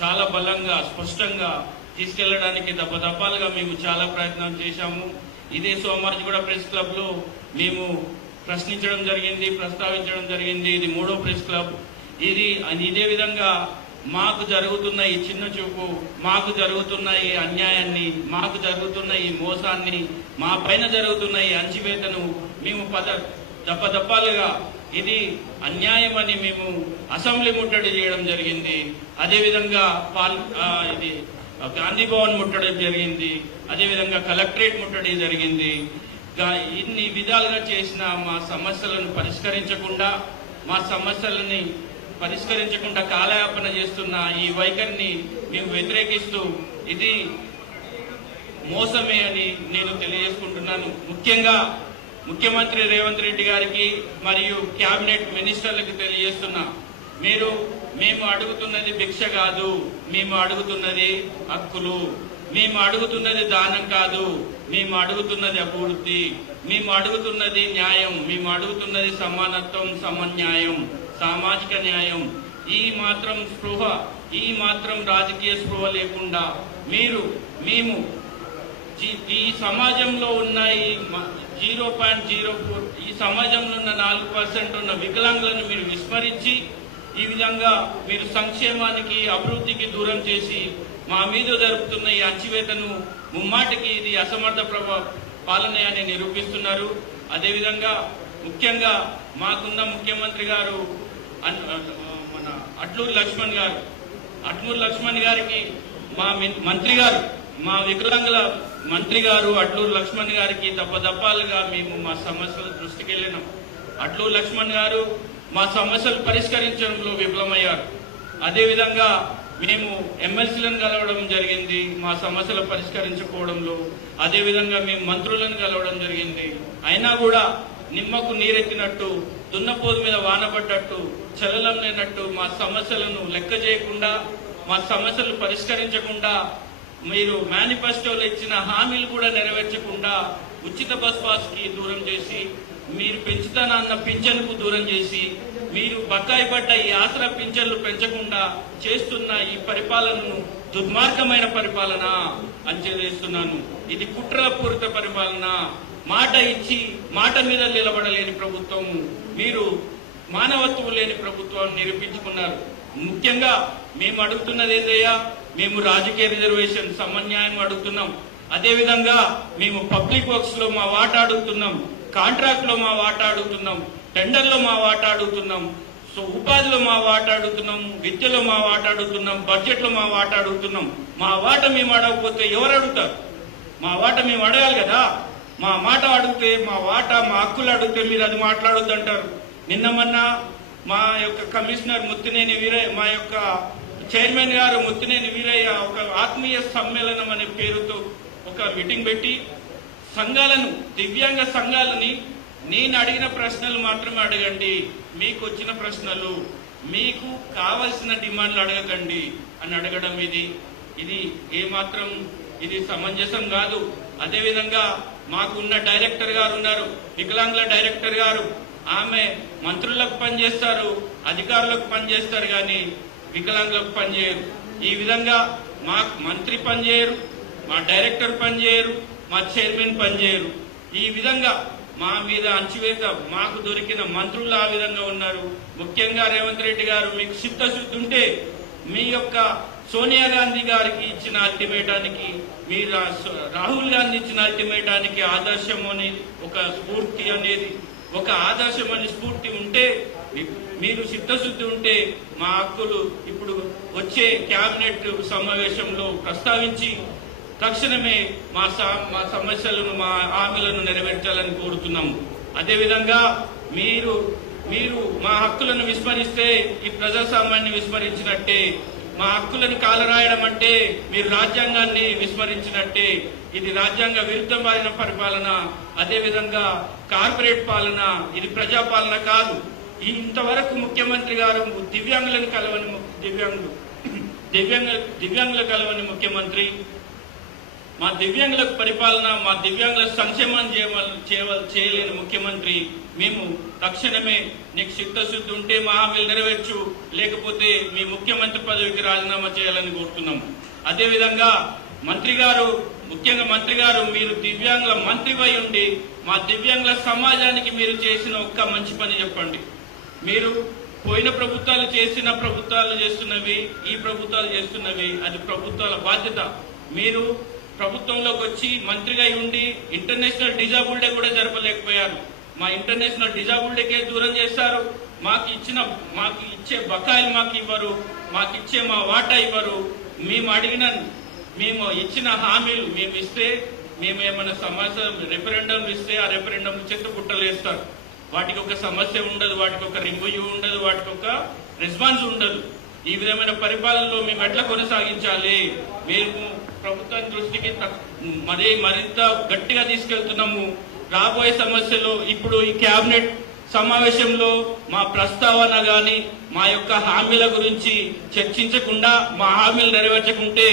చాలా బలంగా స్పష్టంగా తీసుకెళ్లడానికి దప్పదప్పాలుగా మేము చాలా ప్రయత్నం చేశాము. ఇదే సోమాజిగూడ ప్రెస్ క్లబ్ లో మేము ప్రశ్నించడం జరిగింది, ప్రస్తావించడం జరిగింది. ఇది 3వ ప్రెస్ క్లబ్. ఇదే విధంగా మాకు జరుగుతున్న ఈ చిన్న చూపు, మాకు జరుగుతున్న ఈ అన్యాయాన్ని, మాకు జరుగుతున్న ఈ మోసాన్ని, మా పైన జరుగుతున్న ఈ అణచివేతను మేము దప్పదప్పాలుగా ఇది అన్యాయం అని మేము అసెంబ్లీ ముట్టడి చేయడం జరిగింది. అదేవిధంగా ఇది గాంధీ భవన్ ముట్టడి జరిగింది, అదేవిధంగా కలెక్టరేట్ ముట్టడి జరిగింది. ఇన్ని విధాలుగా చేసిన మా సమస్యలను పరిష్కరించకుండా కాలయాపన చేస్తున్న ఈ వైఖరిని మేము వ్యతిరేకిస్తూ ఇది మోసమే అని నేను తెలియజేసుకుంటున్నాను. ముఖ్యంగా ముఖ్యమంత్రి రేవంత్ రెడ్డి గారికి మరియు క్యాబినెట్ మినిస్టర్లకు తెలియజేస్తున్నా, మేము అడుగుతున్నది భిక్ష కాదు, మేము అడుగుతున్నది హక్కులు, మేము అడుగుతున్నది దానం కాదు, మేము అడుగుతున్నది అభివృద్ధి, మేము అడుగుతున్నది న్యాయం, మేము అడుగుతున్నది సమానత్వం, సమన్యాయం, సామాజిక న్యాయం. ఈ మాత్రం రాజకీయ స్పృహ లేకుండా మేము ఈ సమాజంలో ఉన్న ఈ 0.04 ఈ సమాజంలో ఉన్న 4% ఉన్న వికలాంగులను మీరు విస్మరించి ఈ విధంగా మీరు సంక్షేమానికి అభివృద్ధికి దూరం చేసి మా మీద జరుపుతున్న ఈ అణచివేతను ముమ్మాటికి ఇది అసమర్థ పాలన అని నిరూపిస్తున్నారు. అదేవిధంగా ముఖ్యంగా మాకున్న ముఖ్యమంత్రి గారు మన అట్లూరి లక్ష్మణ్ గారికి మా మంత్రి గారు, మా వికలాంగుల మంత్రి గారు అట్లూరు లక్ష్మణ్ గారికి దప్పదప్పాలుగా మేము మా సమస్యల దృష్టికి వెళ్ళినాం. అట్లూరు లక్ష్మణ్ గారు మా సమస్యలు పరిష్కరించడంలో విఫలమయ్యారు. అదేవిధంగా మేము ఎమ్మెల్సీలను కలవడం జరిగింది మా సమస్యలు పరిష్కరించుకోవడంలో, అదేవిధంగా మేము మంత్రులను కలవడం జరిగింది. అయినా కూడా నిమ్మకు నీరెత్తినట్టు, దున్నపోతు మీద వానపడ్డట్టు, చలనం లేనట్టు మా సమస్యలను లెక్క చేయకుండా, మా సమస్యలు పరిష్కరించకుండా, మీరు మేనిఫెస్టోలో ఇచ్చిన హామీలు కూడా నెరవేర్చకుండా ఉచిత బస్ పాస్ కి దూరం చేసి, మీరు పెంచుతానన్న పింఛన్కు దూరం చేసి, మీరు బకాయి పడ్డ ఈ ఆసరా పింఛన్లు పెంచకుండా చేస్తున్న ఈ పరిపాలనను దుర్మార్గమైన పరిపాలన అని తెలియజేస్తున్నాను. ఇది కుట్రపూరిత పరిపాలన. మాట ఇచ్చి మాట మీద నిలబడలేని ప్రభుత్వం, మీరు మానవత్వం లేని ప్రభుత్వాన్ని నిరూపించుకున్నారు. ముఖ్యంగా మేము అడుగుతున్నది ఏందయ్యా, మేము రాజకీయ రిజర్వేషన్ సమన్యాయం అడుగుతున్నాం. అదేవిధంగా మేము పబ్లిక్ వర్క్స్ లో మా వాటా అడుగుతున్నాం, కాంట్రాక్ట్ లో మా వాటా అడుగుతున్నాం, టెండర్ లో మా వాటా అడుగుతున్నాం, ఉపాధిలో మా వాటా అడుగుతున్నాం, విద్యలో మా వాటా అడుగుతున్నాం, బడ్జెట్ లో మా వాటా అడుగుతున్నాం. మా వాటా మేము అడగకపోతే ఎవరు అడుగుతారు? మా వాటా మేము అడగాలి కదా. మా మాట అడిగితే, మా వాటా మా హక్కులు అడిగితే మీరు అది మాట్లాడొద్దు అంటారు. నిన్న మొన్న మా యొక్క కమిషనర్ ముత్తినేని వీరయ్య, మా యొక్క చైర్మన్ గారు ముత్తినేని వీరయ్య ఒక ఆత్మీయ సమ్మేళనం అనే పేరుతో ఒక మీటింగ్ పెట్టి సంఘాలను, దివ్యాంగ సంఘాలని నేను అడిగిన ప్రశ్నలు మాత్రమే అడగండి, మీకు వచ్చిన ప్రశ్నలు, మీకు కావలసిన డిమాండ్లు అడగకండి అని అడగడం ఇది ఏమాత్రం ఇది సమంజసం కాదు. అదేవిధంగా మాకున్న డైరెక్టర్ గారు ఉన్నారు, వికలాంగుల డైరెక్టర్ గారు, ఆమె మంత్రులకు పనిచేస్తారు, అధికారులకు పనిచేస్తారు, కానీ వికలాంగులకు పనిచేయరు. ఈ విధంగా మా మంత్రి పనిచేయరు, మా డైరెక్టర్ పనిచేయరు, మా చైర్మన్ పనిచేయరు. ఈ విధంగా మా మీద అణచివేత, మాకు దొరికిన మంత్రులు ఆ విధంగా ఉన్నారు. ముఖ్యంగా రేవంత్ రెడ్డి గారు, మీకు చిత్తశుద్ధి ఉంటే మీ యొక్క సోనియా గాంధీ గారికి ఇచ్చిన అల్టిమేటానికి, మీ రాహుల్ గాంధీ ఇచ్చిన అల్టిమేటానికి ఆదర్శం అని ఒక స్ఫూర్తి అనేది, ఒక ఆదర్శం అని స్ఫూర్తి ఉంటే, మీరు చిత్తశుద్ధి ఉంటే మా హక్కులు ఇప్పుడు వచ్చే కేబినెట్ సమావేశంలో ప్రస్తావించి తక్షణమే మా సమస్యలను, మా హామీలను నెరవేర్చాలని కోరుతున్నాము. అదేవిధంగా మీరు మా హక్కులను విస్మరిస్తే ఈ ప్రజాస్వామ్యాన్ని విస్మరించినట్టే. మా హక్కులను కాలరాయడం అంటే మీరు రాజ్యాంగాన్ని విస్మరించినట్టే. ఇది రాజ్యాంగ విరుద్ధమైన పరిపాలన, అదేవిధంగా కార్పొరేట్ పాలన, ఇది ప్రజాపాలన కాదు. ఇంతవరకు ముఖ్యమంత్రి గారు దివ్యాంగులను కలవని దివ్యాంగుల కలవని ముఖ్యమంత్రి, మా దివ్యాంగులకు పరిపాలన, మా దివ్యాంగుల సంక్షేమం చేయలేని ముఖ్యమంత్రి. మేము తక్షణమే నీకు చిత్తశుద్ధి ఉంటే మా హామీలు నెరవేర్చు, లేకపోతే మీ ముఖ్యమంత్రి పదవికి రాజీనామా చేయాలని కోరుతున్నాము. అదేవిధంగా ముఖ్యంగా మంత్రి గారు, మీరు దివ్యాంగుల మంత్రివై ఉండి మా దివ్యాంగుల సమాజానికి మీరు చేసిన ఒక్క మంచి పని చెప్పండి. మీరు పోయిన ప్రభుత్వాలు చేస్తున్నవి, ఈ ప్రభుత్వాలు చేస్తున్నవి, అది ప్రభుత్వాల బాధ్యత. మీరు ప్రభుత్వంలోకి వచ్చి మంత్రిగా ఉండి ఇంటర్నేషనల్ డిజాబుల్ డే కూడా జరపలేకపోయారు. మా ఇంటర్నేషనల్ డిజాబుల్ డేకే దూరం చేశారు. మాకు ఇచ్చే బకాయిలు మాకు ఇవ్వరు, మాకు ఇచ్చే మా వాటా ఇవ్వరు. మేము అడిగిన మేము ఇచ్చిన హామీలు మేము ఇస్తే, మేము ఏమైనా సమస్య రెఫరెండం ఇస్తే ఆ రెఫరెండం చెత్త పుట్టలు వేస్తారు. వాటికి ఒక సమస్య ఉండదు, వాటికి ఒక రివ్యూ ఉండదు, వాటికి ఒక రెస్పాన్స్ ఉండదు. ఈ విధమైన పరిపాలనలో మేము ఎట్లా కొనసాగించాలి? మేము ప్రభుత్వం దృష్టికి మరింత గట్టిగా తీసుకెళ్తున్నాము. రాబోయే సమస్యలు ఇప్పుడు ఈ కేబినెట్ సమావేశంలో మా ప్రస్తావన గాని మా యొక్క హామీల గురించి చర్చించకుండా, మా హామీలు నెరవేర్చకుంటే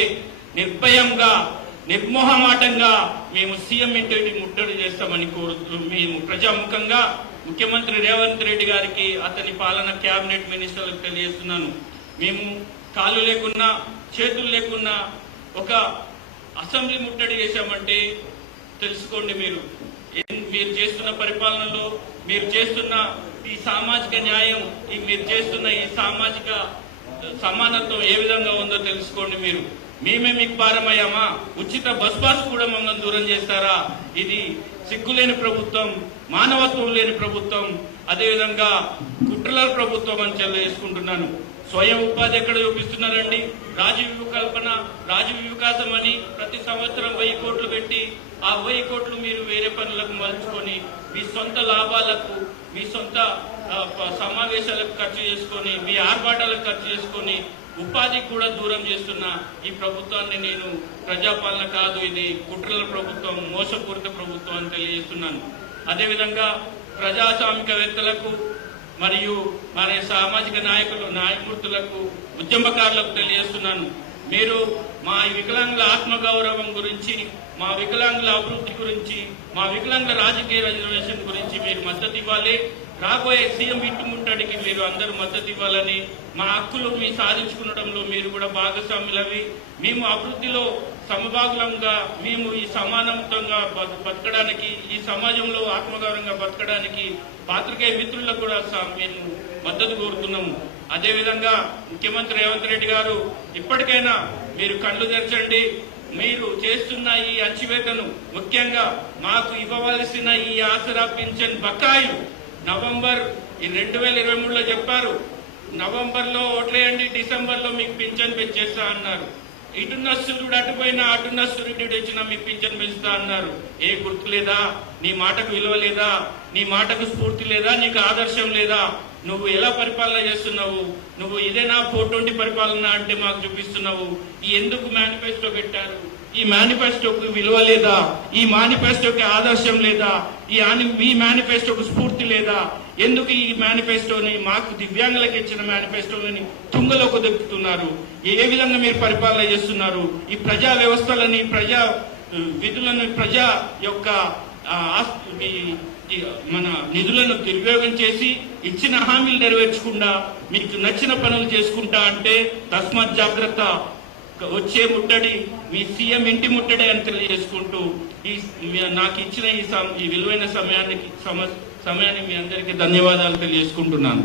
నిర్భయంగా నిర్మోహమాటంగా మేము సీఎం ఇంటి ముట్టడి చేస్తామని మేము ప్రజాముఖంగా ముఖ్యమంత్రి రేవంత్ రెడ్డి గారికి, అతని పాలన కేబినెట్ మినిస్టర్లకు తెలియజేస్తున్నాను. మేము కాళ్ళు లేకున్నా చేతులు లేకున్నా ఒక అసెంబ్లీ ముట్టడి చేశామంటే తెలుసుకోండి. మీరు చేస్తున్న పరిపాలనలో మీరు చేస్తున్న ఈ సామాజిక న్యాయం, మీరు చేస్తున్న ఈ సామాజిక సమానత్వం ఏ విధంగా ఉందో తెలుసుకోండి. మేమే మీకు భారమయ్యామా? ఉచిత బస్ పాస్ కూడా మమ్మల్ని దూరం చేస్తారా? ఇది సిగ్గులేని ప్రభుత్వం, మానవత్వం లేని ప్రభుత్వం, అదేవిధంగా కుట్రల ప్రభుత్వం అని తెలియజేసుకుంటున్నాను. స్వయం ఉపాధి ఎక్కడ చూపిస్తున్నారండి? రాజీవ్ కల్పన, రాజీవ్ వికాసం అని ప్రతి సంవత్సరం 1000 కోట్లు పెట్టి ఆ 1000 కోట్లు మీరు వేరే పనులకు మలుచుకొని మీ సొంత లాభాలకు, మీ సొంత సమావేశాలకు ఖర్చు చేసుకొని, మీ ఆర్భాటాలకు ఖర్చు చేసుకొని ఉపాధికి కూడా దూరం చేస్తున్న ఈ ప్రభుత్వాన్ని నేను ప్రజాపాలన కాదు, ఇది కుట్రల ప్రభుత్వం, మోసపూరిత ప్రభుత్వం అని తెలియజేస్తున్నాను. అదేవిధంగా ప్రజాస్వామికవేత్తలకు మరియు మరి సామాజిక న్యాయమూర్తులకు, ఉద్యమకారులకు తెలియజేస్తున్నాను. మీరు మా వికలాంగుల ఆత్మగౌరవం గురించి, మా వికలాంగుల అభివృద్ధి గురించి, మా వికలాంగుల రాజకీయ రిజర్వేషన్ గురించి మీరు మద్దతు ఇవ్వాలి. రాబోయే సీఎం ఇంటి ముట్టడికి మీరు అందరూ మద్దతు ఇవ్వాలని, మా హక్కులు మీ సాధించుకునడంలో మీరు కూడా భాగస్వాములవి. మేము అభివృద్ధిలో సమభాగులంగా, మేము ఈ సమానత్వంగా బతకడానికి, ఈ సమాజంలో ఆత్మగౌరవంగా బతకడానికి పాత్రికేయ మిత్రులకు కూడా మేము మద్దతు కోరుతున్నాము. అదేవిధంగా ముఖ్యమంత్రి రేవంత్ రెడ్డి గారు ఇప్పటికైనా మీరు కళ్ళు తెరచండి. మీరు చేస్తున్న ఈ అణచివేతను, ముఖ్యంగా మాకు ఇవ్వవలసిన ఈ ఆసరా పింఛన్ బకాయిలు నవంబర్ 2023లో చెప్పారు. నవంబర్లో ఓట్లేయండి, డిసెంబర్లో మీకు పింఛన్ పెంచేస్తా అన్నారు. ఇటున్న సూర్యుడు అటుపోయినా, అటున్న సూర్యుడు వచ్చినా మీకు పింఛన్ పెంచుతా అన్నారు. ఏ గుర్తు లేదా? నీ మాటకు విలువ లేదా? నీ మాటకు స్ఫూర్తి లేదా? నీకు ఆదర్శం లేదా? నువ్వు ఎలా పరిపాలన చేస్తున్నావు? నువ్వు ఇదేనా 420 పరిపాలన అంటే మాకు చూపిస్తున్నావు. ఈ ఎందుకు మేనిఫెస్టో పెట్టారు? ఈ మేనిఫెస్టోకు విలువ లేదా? ఈ మేనిఫెస్టోకి ఆదర్శం లేదా? ఈ మేనిఫెస్టోకు స్ఫూర్తి లేదా? ఎందుకు ఈ మేనిఫెస్టోని, మాకు దివ్యాంగులకు ఇచ్చిన మేనిఫెస్టోని తుంగలోకి దొక్కుతున్నారు? ఏ విధంగా మీరు పరిపాలన చేస్తున్నారు? ఈ ప్రజా వ్యవస్థలని, ప్రజా విధులను, ప్రజా యొక్క మన నిధులను దుర్వినియోగం చేసి ఇచ్చిన హామీలు నెరవేర్చకుండా మీకు నచ్చిన పనులు చేసుకుంటా అంటే తస్మాత్ జాగ్రత్త. వచ్చే ముట్టడి మీ సీఎం ఇంటి ముట్టడి అని తెలియజేసుకుంటూ నాకు ఇచ్చిన ఈ విలువైన సమయాన్ని మీ అందరికీ ధన్యవాదాలు తెలియజేసుకుంటున్నాను.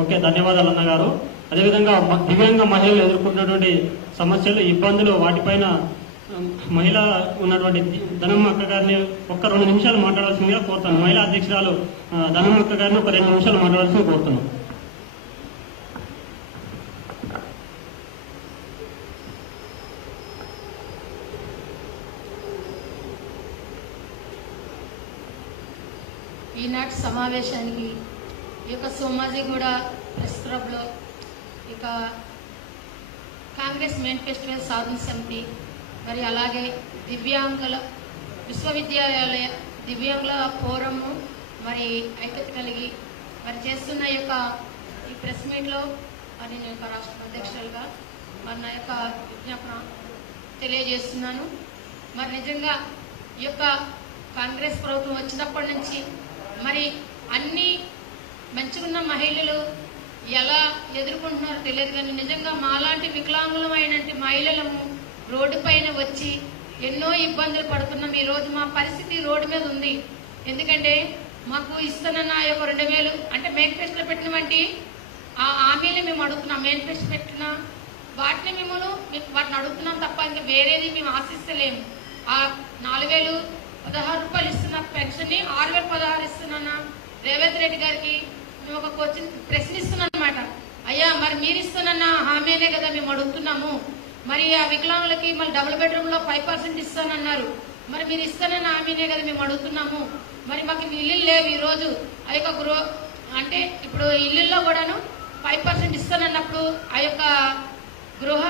ఓకే, ధన్యవాదాలు అన్నగారు. అదేవిధంగా దివ్యాంగ మహిళలు ఎదుర్కొన్నటువంటి సమస్యలు, ఇబ్బందులు, వాటిపైన మహిళ ఉన్నటువంటి ధనమ్మ అక్క గారిని ఒక్క 2 నిమిషాలు మాట్లాడాల్సిందిగా కోరుతాను. మహిళా అధ్యక్షురాలు ధనమ్మ అక్క గారిని ఒక 2 నిమిషాలు మాట్లాడాల్సిందిగా కోరుతున్నాను. ఈనాటి సమావేశానికి ఈ యొక్క సోమాజిగూడ ప్రెస్ క్లబ్లో ఇక కాంగ్రెస్ మేనిఫెస్టో సాధన సమితి, మరి అలాగే దివ్యాంగుల విశ్వవిద్యాలయ దివ్యాంగుల ఫోరము మరి ఐక్యత కలిగి మరి చేస్తున్న యొక్క ఈ ప్రెస్ మీట్లో మరి నేను యొక్క రాష్ట్ర అధ్యక్షులుగా మరి నా యొక్క విజ్ఞాపన తెలియజేస్తున్నాను. మరి నిజంగా ఈ యొక్క కాంగ్రెస్ ప్రభుత్వం వచ్చినప్పటి నుంచి మరి అన్ని మంచిగున్న మహిళలు ఎలా ఎదుర్కొంటున్నారో తెలియదు, కానీ నిజంగా మాలాంటి వికలాంగులమైన మహిళలము రోడ్డు పైన వచ్చి ఎన్నో ఇబ్బందులు పడుతున్నాం. ఈ రోజు మా పరిస్థితి రోడ్డు మీద ఉంది. ఎందుకంటే మాకు ఇస్తున్న యొక్క 2000 అంటే మేనిఫెస్టోలో పెట్టినటువంటి ఆ హామీలు మేము అడుగుతున్నాం. మేనిఫెస్టో పెట్టిన వాటిని వాటిని అడుగుతున్నాం తప్ప ఇంకా వేరేది మేము ఆశిస్తలేము. ఆ 4016 రూపాయలు ఇస్తున్న పెన్షన్ ని 6016 ఇస్తున్నా రేవంత్ రెడ్డి గారికి మేము ఒక ప్రశ్నిస్తున్నాం అనమాట. అయ్యా మరి మీరు ఇస్తానన్న హామీనే కదా మేము అడుగుతున్నాము. మరి ఆ వికలాంగులకి మళ్ళీ డబుల్ బెడ్రూమ్ లో 5% ఇస్తానన్నారు. మరి మీరు ఇస్తానన్న హామీనే కదా మేము అడుగుతున్నాము. మరి మాకు ఇల్లు లేవు. ఈ రోజు ఆ యొక్క అంటే ఇప్పుడు ఇల్లుల్లో కూడాను 5% ఇస్తానన్నప్పుడు ఆ యొక్క గృహ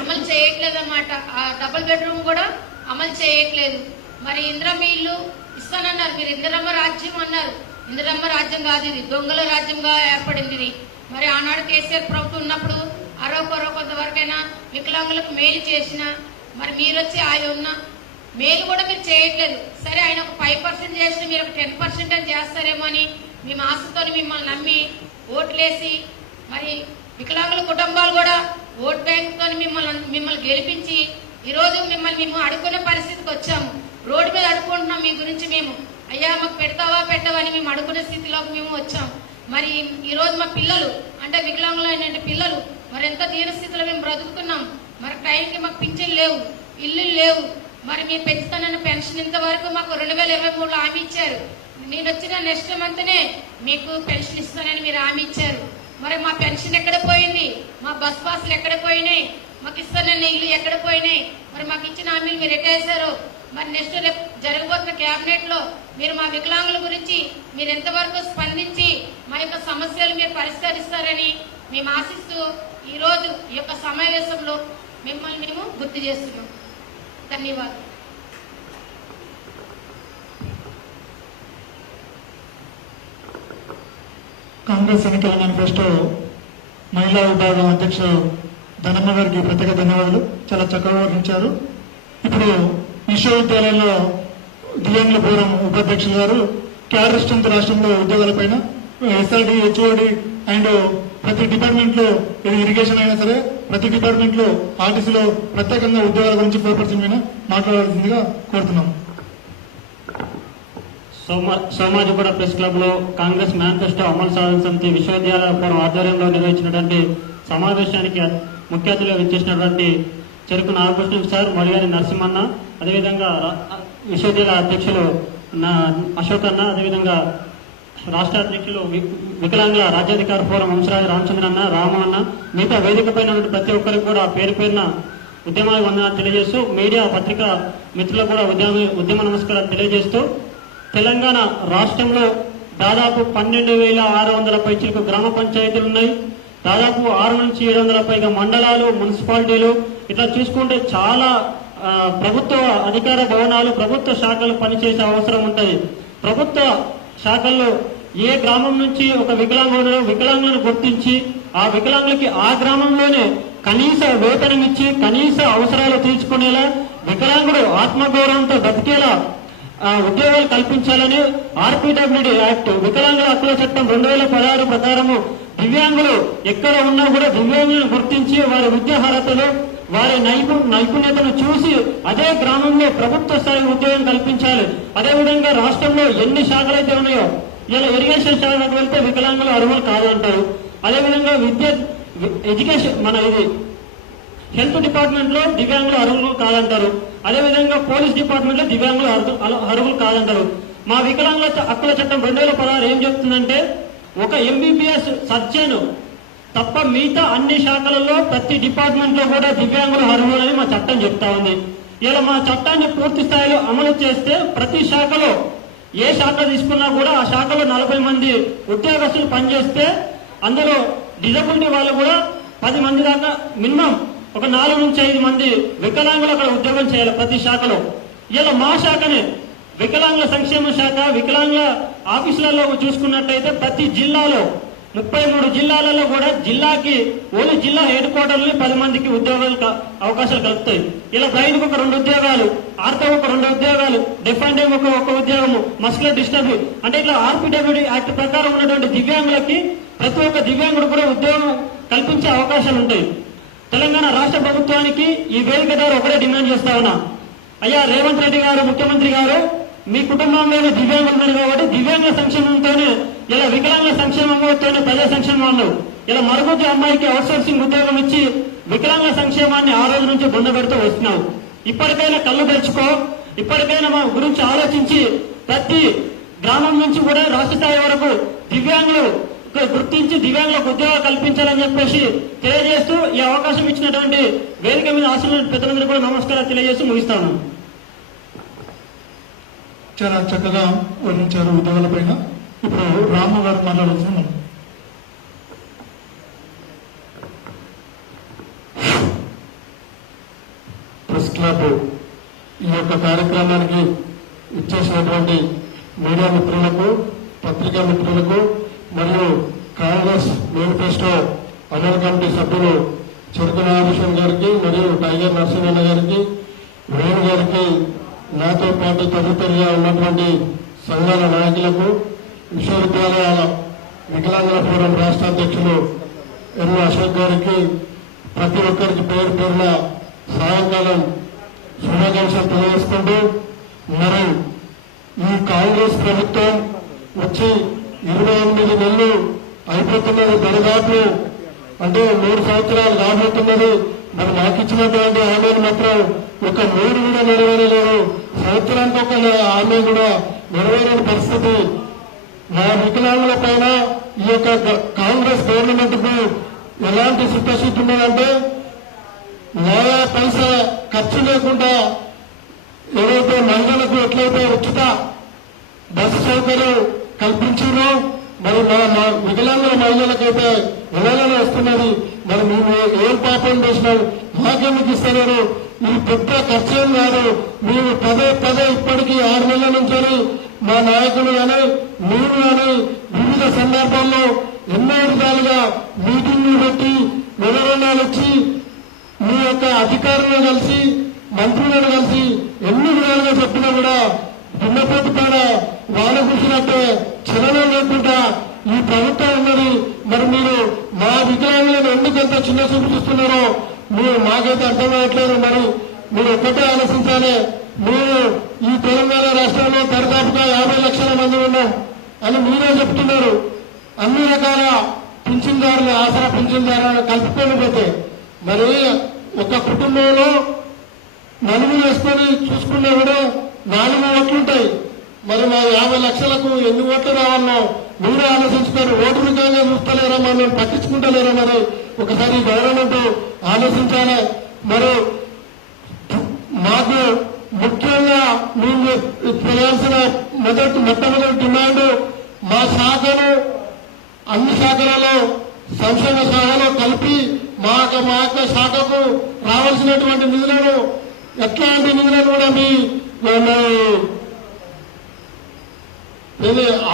అమలు చేయట్లేదు అన్నమాట. ఆ డబుల్ బెడ్రూమ్ కూడా అమలు చేయట్లేదు. మరి ఇందిరమ్మ ఇల్లు ఇస్తానన్నారు. మీరు ఇందిరమ్మ రాజ్యం అన్నారు. ఇందిరమ్మ రాజ్యం కాదు, ఇది దొంగల రాజ్యంగా ఏర్పడింది ఇది. మరి ఆనాడు కేసీఆర్ ప్రభుత్వం ఉన్నప్పుడు అరవకొరవ కొంతవరకైనా వికలాంగులకు మేలు చేసిన, మరి మీరు వచ్చి ఆయన ఉన్న మేలు కూడా మీరు చేయట్లేదు. సరే ఆయన ఒక 5% చేసిన మీరు ఒక 10% అని చేస్తారేమో అని మేము ఆశతో మిమ్మల్ని నమ్మి ఓట్లేసి, మరి వికలాంగుల కుటుంబాలు కూడా ఓట్ బ్యాంక్తో మిమ్మల్ని గెలిపించి ఈరోజు మిమ్మల్ని మేము అడుక్కునే పరిస్థితికి వచ్చాము. రోడ్డు మీద అడుక్కుంటున్నాం మీ గురించి మేము. అయ్యా మాకు పెడతావా పెట్టవా అని మేము అడుక్కునే స్థితిలోకి మేము వచ్చాం. మరి ఈరోజు మా పిల్లలు అంటే వికలాంగులైన పిల్లలు మరి ఎంత దీనస్థితిలో మేము బ్రతుకుతున్నాం. మరి టైంకి మాకు పింఛన్లు లేవు, ఇల్లు లేవు. మరి మీరు పెంచుతానన్న పెన్షన్ ఇంతవరకు మాకు 2023లో హామీ ఇచ్చారు. నేను వచ్చిన నెక్స్ట్ మంత్నే మీకు పెన్షన్ ఇస్తానని మీరు హామీ ఇచ్చారు. మరి మా పెన్షన్ ఎక్కడ పోయింది? మా బస్ పాసులు ఎక్కడ పోయినాయి? మాకు ఇస్తానన్న ఇల్లు ఎక్కడ పోయినాయి? మరి మాకు ఇచ్చిన హామీలు మీరు ఎట్టేశారు? మరి నెక్స్ట్ రేపు జరగబోతున్న క్యాబినెట్ లో మీరు మా వికలాంగుల గురించి మీరు ఎంతవరకు స్పందించి మా యొక్క సమస్యలు మీరు పరిష్కరిస్తారని మేము ఆశిస్తూ ఈ రోజు ఈ యొక్క సమావేశంలో మిమ్మల్ని మేము గుర్తు చేస్తున్నాం. ధన్యవాదాలు. కాంగ్రెస్ ఎన్నికల మేనిఫెస్టో మహిళా విభాగం అధ్యక్షులు ధనమ్మ గారికి ప్రత్యేక ధన్యవాదాలు. చాలా చక్కగా వివరించారు. ఇప్పుడు విశ్వవిద్యాలయంలో దివ్యాంగుల ఫోరం ఉపాధ్యక్షులు గారు క్యాడర్ స్ట్రెంత్ రాష్ట్రంలో ఉద్యోగాలపైన ఎస్ఆర్డి, హెచ్ఓడి అండ్ ప్రతి డిపార్ట్మెంట్ లో ఇరిగేషన్ అయినా సరే ప్రతి డిపార్ట్మెంట్ లో ఆర్టీసీలో ప్రత్యేకంగా ఉద్యోగాల గురించి 4% మీద మాట్లాడాల్సిందిగా కోరుతున్నాం. సోమాజిగూడ ప్రెస్ క్లబ్ లో కాంగ్రెస్ మేనిఫెస్టో అమలు సాధన సమితి విశ్వవిద్యాలయ ఫోరం ఆధ్వర్యంలో నిర్వహించినటువంటి సమావేశానికి ముఖ్య అతిథిగా విచ్చేసినటువంటి చెరుకు నాగకృష్ణ సార్, మలిగాని నరసింహన్న, అదేవిధంగా విశ్వవిద్యాలయ అధ్యక్షులు అశోక్ అన్న, అదేవిధంగా రాష్ట్ర అధ్యక్షులు వికలాంగుల రాజ్యాధికార ఫోరం వంశరాజు రామచంద్రన్న, రామ అన్న, మిగతా వేదిక పైన ప్రతి ఒక్కరికి కూడా పేరు పేరున ఉద్యమాల వందనాలు తెలియజేస్తూ, మీడియా పత్రికా మిత్రులకు కూడా ఉద్యమ నమస్కారాలు తెలియజేస్తూ, తెలంగాణ రాష్ట్రంలో దాదాపు 12,600 పైచిలకు గ్రామ పంచాయతీలు ఉన్నాయి. దాదాపు 6 నుంచి 700 పైగా మండలాలు, మున్సిపాలిటీలు, ఇట్లా చూసుకుంటే చాలా ప్రభుత్వ అధికార భవనాలు, ప్రభుత్వ శాఖలు పనిచేసే అవసరం ఉంటుంది. ప్రభుత్వ శాఖల్లో ఏ గ్రామం నుంచి ఒక వికలాంగులను గుర్తించి ఆ వికలాంగులకి ఆ గ్రామంలోనే కనీస వేతనం ఇచ్చి కనీస అవసరాలు తీర్చుకునేలా, వికలాంగుడు ఆత్మగౌరవంతో బతికేలా ఉద్యోగాలు కల్పించాలని ఆర్పిడబ్ల్యూడి యాక్ట్ వికలాంగుల హక్కుల చట్టం 2016 ప్రకారము దివ్యాంగులు ఎక్కడ ఉన్నా కూడా దివ్యాంగులను గుర్తించి వారి విద్యార్హతలు, వారి నైపుణ్యతను చూసి అదే గ్రామంలో ప్రభుత్వ స్థాయి ఉద్యోగం కల్పించాలి. అదేవిధంగా రాష్ట్రంలో ఎన్ని శాఖలైతే ఉన్నాయో, ఇలా ఇరిగేషన్ శాఖకు వెళ్తే వికలాంగులు అర్హులు కాదు అంటారు. అదేవిధంగా ఎడ్యుకేషన్ హెల్త్ డిపార్ట్మెంట్ లో దివ్యాంగులు అర్హులు కాదంటారు. అదేవిధంగా పోలీస్ డిపార్ట్మెంట్ లో దివ్యాంగులు అర్హులు కాదంటారు. మా వికలాంగుల హక్కుల చట్టం 2016 ఏం చెప్తుందంటే, ఒక ఎంబీబీఎస్ సర్జన్ తప్ప మిగతా అన్ని శాఖలలో ప్రతి డిపార్ట్మెంట్ లో కూడా దివ్యాంగులు అర్హులని మా చట్టం చెప్తా ఉంది. ఇలా మా చట్టాన్ని పూర్తి స్థాయిలో అమలు చేస్తే ప్రతి శాఖలో ఏ శాఖ తీసుకున్నా కూడా ఆ శాఖలో 40 మంది ఉద్యోగస్తులు పనిచేస్తే అందులో డిజబిలిటీ వాళ్ళు కూడా 10 మంది దాకా మినిమం ఒక 4 నుంచి 5 మంది వికలాంగులు అక్కడ ఉద్యోగం చేయాలి ప్రతి శాఖలో. ఇలా మా శాఖనే వికలాంగుల సంక్షేమ శాఖ వికలాంగుల ఆఫీసులలో చూసుకున్నట్లయితే ప్రతి జిల్లాలో 33 జిల్లాలలో కూడా జిల్లాకి ఓన్లీ జిల్లా హెడ్ క్వార్టర్లు 10 మందికి ఉద్యోగాలు అవకాశాలు కలుపుతాయి. ఇలా బ్లైండ్కి ఒక 2 ఉద్యోగాలు, ఆర్థో ఒక 2 ఉద్యోగాలు, డెఫ్ అండ్ ఒక ఉద్యోగము, మస్కులర్ డిస్టర్బ్ అంటే ఇట్లా ఆర్పిడబ్ల్యూడి యాక్ట్ ప్రకారం ఉన్నటువంటి దివ్యాంగులకి ప్రతి ఒక్క దివ్యాంగుడు కూడా ఉద్యోగం కల్పించే అవకాశాలు ఉంటాయి. తెలంగాణ రాష్ట్ర ప్రభుత్వానికి ఈ వేదిక ద్వారా ఒకటే డిమాండ్ చేస్తా ఉన్నా, అయ్యా రేవంత్ రెడ్డి గారు ముఖ్యమంత్రి గారు, మీ కుటుంబంలోనే దివ్యాంగులు ఉన్నారు కాబట్టి దివ్యాంగుల సంక్షేమంతోనే ఇలా వికలాంగుల సంక్షేమంతోనే ప్రజా సంక్షేమాలు ఇలా మరుగుజ్జు అమ్మాయికి అవుట్సోర్సింగ్ ఉద్యోగం ఇచ్చి వికలాంగుల సంక్షేమాన్ని ఆ రోజు నుంచి బొందబెడుతూ వస్తున్నావు. ఇప్పటికైనా కళ్ళు తెరుచుకో, ఇప్పటికైనా మా గురించి ఆలోచించి ప్రతి గ్రామం నుంచి కూడా రాష్ట్ర స్థాయి వరకు దివ్యాంగులు గుర్తించి దివ్యాంగులకు ఉద్యోగాలు కల్పించాలని చెప్పేసి తెలియజేస్తూ ఈ అవకాశం ఇచ్చినటువంటి వేదిక మీద ఆశీర్వాద పెద్దలందరూ కూడా నమస్కారాలు తెలియజేస్తూ ముగిస్తాను. చాలా చక్కగా వర్ణించారు ఉద్యోగాల పైన. ఇప్పుడు రాము గారు మాట్లాడుతున్నాం. ప్రెస్ క్లబ్ ఈ యొక్క కార్యక్రమానికి ఇచ్చేసినటువంటి మీడియా మిత్రులకు, పత్రికా మిత్రులకు మరియు కాంగ్రెస్ మేనిఫెస్టో అమలు కమిటీ సభ్యులు చెరుకు నాగేశ్వర గారికి మరియు టైగర్ నరసింహన్న గారికి, వేణు గారికి, నాతో పాటు తదితరుగా ఉన్నటువంటి సంఘాల నాయకులకు, విశ్వవిద్యాలయాల వికలాంగుల ఫోరం రాష్ట్ర అధ్యక్షులు ఎన్ అశోక్ గారికి, ప్రతి ఒక్కరికి పేరు పేరున సాయంకాలం శుభాకాంక్షలు తెలియజేసుకుంటూ, మరి ఈ కాంగ్రెస్ ప్రభుత్వం వచ్చి 28 నెలలు అయిపోతున్నది, దరిదాపు అంటే 3 సంవత్సరాలు కాబోతున్నది. మరి మాకు ఇచ్చినటువంటి హామీలు మాత్రం ఒక 3 కూడా నెరవేరలేదు. సంవత్సరానికి ఒక హామీ కూడా నెరవేరని పరిస్థితి. మా వికలాంగుల పైన ఈ యొక్క కాంగ్రెస్ గవర్నమెంట్ కు ఎలాంటి చిత్తశుద్ధి ఉన్నదంటే, నయా పైసా ఖర్చు లేకుండా ఏదైతే మహిళలకు ఎట్లయితే ఉచిత బస్సు సౌకర్యం కల్పించారో, మరి మా వికలాంగుల మహిళలకైతే నెలనే వస్తున్నది. మరి మేము ఏం పాపం చేసినాం, మాకెందుకు ఇస్తున్నారు? ఇది పెద్ద ఖర్చేం కాదు. మేము పదే ఇప్పటికీ 6 నెలల నుంచి మా నాయకులు కానీ మేము కానీ వివిధ సందర్భాల్లో ఎన్నో విధాలుగా మీటింగ్లు పెట్టి వివరణలు ఇచ్చి మీ యొక్క అధికారులను కలిసి మంత్రులను కలిసి ఎన్ని విధాలుగా చెప్పినా కూడా దున్నపోతు కాడ వాన కూర్చున్నట్టే చలనం లేకుండా ఈ ప్రభుత్వం ఉన్నది. మరి మీరు మా వికలాంగులను ఎందుకంత చిన్న చూపు చూస్తున్నారో మీరు మాకైతే అర్థం కావట్లేదు. మరి మీరు ఒక్కటే ఆలోచించాలి. మీరు ఈ తెలంగాణ రాష్ట్రంలో దరిదాపుగా 50 లక్షల మంది ఉన్నాం అని మీరే చెప్తున్నారు. అన్ని రకాల పింఛన్దారులు, ఆసరా పింఛన్దారులను కలుపుకొని పోతే మరి ఒక కుటుంబంలో నలుగురు వేసుకొని చూసుకున్నా కూడా 4 ఓట్లుంటాయి. మరి మా 50 లక్షలకు ఎన్ని ఓట్లు రావాలో మీరే ఆలోచించుకొని ఓటు రూపంగా చూస్తలేరా, మనం పట్టించుకుంటలేరా? మరి ఒకసారి గవర్నమెంట్ ఆలోచించాలి. మరి మాకు ముఖ్యంగా మేము చేయాల్సిన మొట్టమొదటి డిమాండ్, మా శాఖను అన్ని శాఖలలో సంక్షేమ శాఖలో కలిపి మా యొక్క శాఖకు రావాల్సినటువంటి నిధులను, ఎట్లాంటి నిధులను కూడా మీ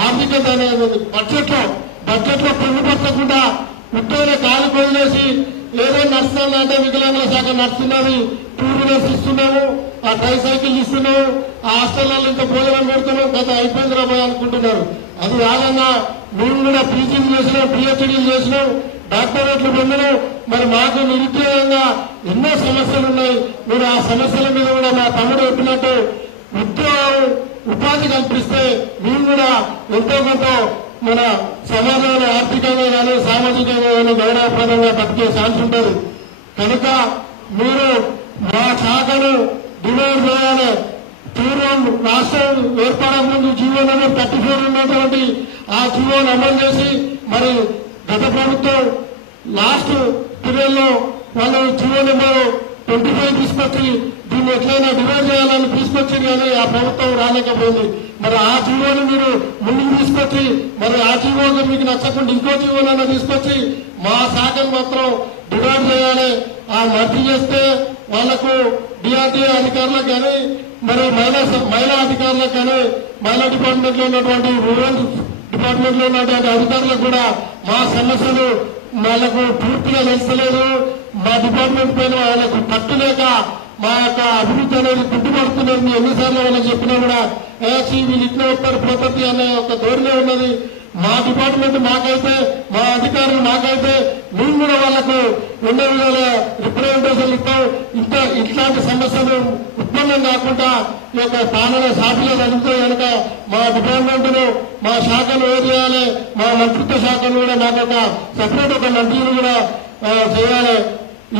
ఆర్థికత అనేది బడ్జెట్ లో పొందుపరచకుండా ఉత్తరే కాలు వదిలేసి ఏదో నడుస్తుందా అంటే వికలాంగుల శాఖ నడుస్తున్నది, 2 వీలర్స్ ఇస్తున్నాము, ఆ ట్రైసైకిల్ ఇస్తున్నాము, ఆ హాస్టల్లో ఇంత భోజనం పెడుతున్నాం, గత అయిపోయింది రాబోయే అనుకుంటున్నారు. అది కాదన్నా, మేము కూడా పీజీలు చేసినాం, పిహెచ్డీలు చేసినాం, డాక్టరేట్లు పొందినాం. మరి మాకు నిరుద్యోగంగా ఎన్నో సమస్యలు ఉన్నాయి. మీరు ఆ సమస్యల మీద కూడా మా తమ్ముడు చెప్పినట్టు ఉపాధి కల్పిస్తే మేము కూడా ఎంతో కొంత మన సమాజంలో ఆర్థికంగా కానీ సామాజికంగా కానీ గౌరవప్రదంగా బతికే ఛాన్స్ ఉంటుంది. కనుక మీరు మా శాఖను డిమాండ్ చేయాలి. పూర్వం రాష్ట్రం ఏర్పడే ముందు జీవో నెంబర్ 34 ఉన్నటువంటి ఆ జీవోను అమలు చేసి, మరి గత ప్రభుత్వం లాస్ట్ పీరియడ్ లో వాళ్ళు జీవో నెంబర్ 25 తీసుకొచ్చి దీన్ని ఎట్లయినా డివైడ్ చేయాలని తీసుకొచ్చింది, కానీ ఆ ప్రభుత్వం రాలేకపోయింది. మరి ఆ జీవోని మీరు ముందుకు తీసుకొచ్చి, మరి ఆ జీవోకి మీకు నచ్చకుండా ఇంకో జీవోనైనా తీసుకొచ్చి మా శాఖను మాత్రం డివైడ్ చేయాలి. ఆ మర్జీ చేస్తే వాళ్లకు డిఆర్డీఏ అధికారులకు కానీ, మరి మహిళా అధికారులకు కానీ, మహిళా డిపార్ట్మెంట్ లో ఉన్నటువంటి రూరల్ డిపార్ట్మెంట్ లో ఉన్నటువంటి అధికారులకు కూడా మా సమస్యలు వాళ్ళకు పూర్తిగా తెలుస్తలేదు. మా డిపార్ట్మెంట్ పైన వాళ్ళకు పట్టులేక మా యొక్క అభివృద్ధి అనేది గుర్తుపడుతున్నది. ఎన్నిసార్లు వాళ్ళకి చెప్పినా కూడా వీళ్ళు ఇట్లా వస్తారు ప్రపత్తి అనే ఒక ధోరణి ఉన్నది. మా డిపార్ట్మెంట్ మాకైతే, మా అధికారులు మాకైతే మేము కూడా వాళ్లకు ఎన్నో విధాల రిప్రజెంటేషన్ ఇస్తాం. ఇట్లాంటి సమస్యలు ఉత్పన్నం కాకుండా ఈ యొక్క పాలన సాఫీగా జరుగుతాయి కనుక మా డిపార్ట్మెంట్ ను, మా శాఖను ఏం చేయాలి, మా మంత్రిత్వ శాఖను కూడా మాకు ఒక సపరేట్ ఒక మంత్రిని కూడా చేయాలి.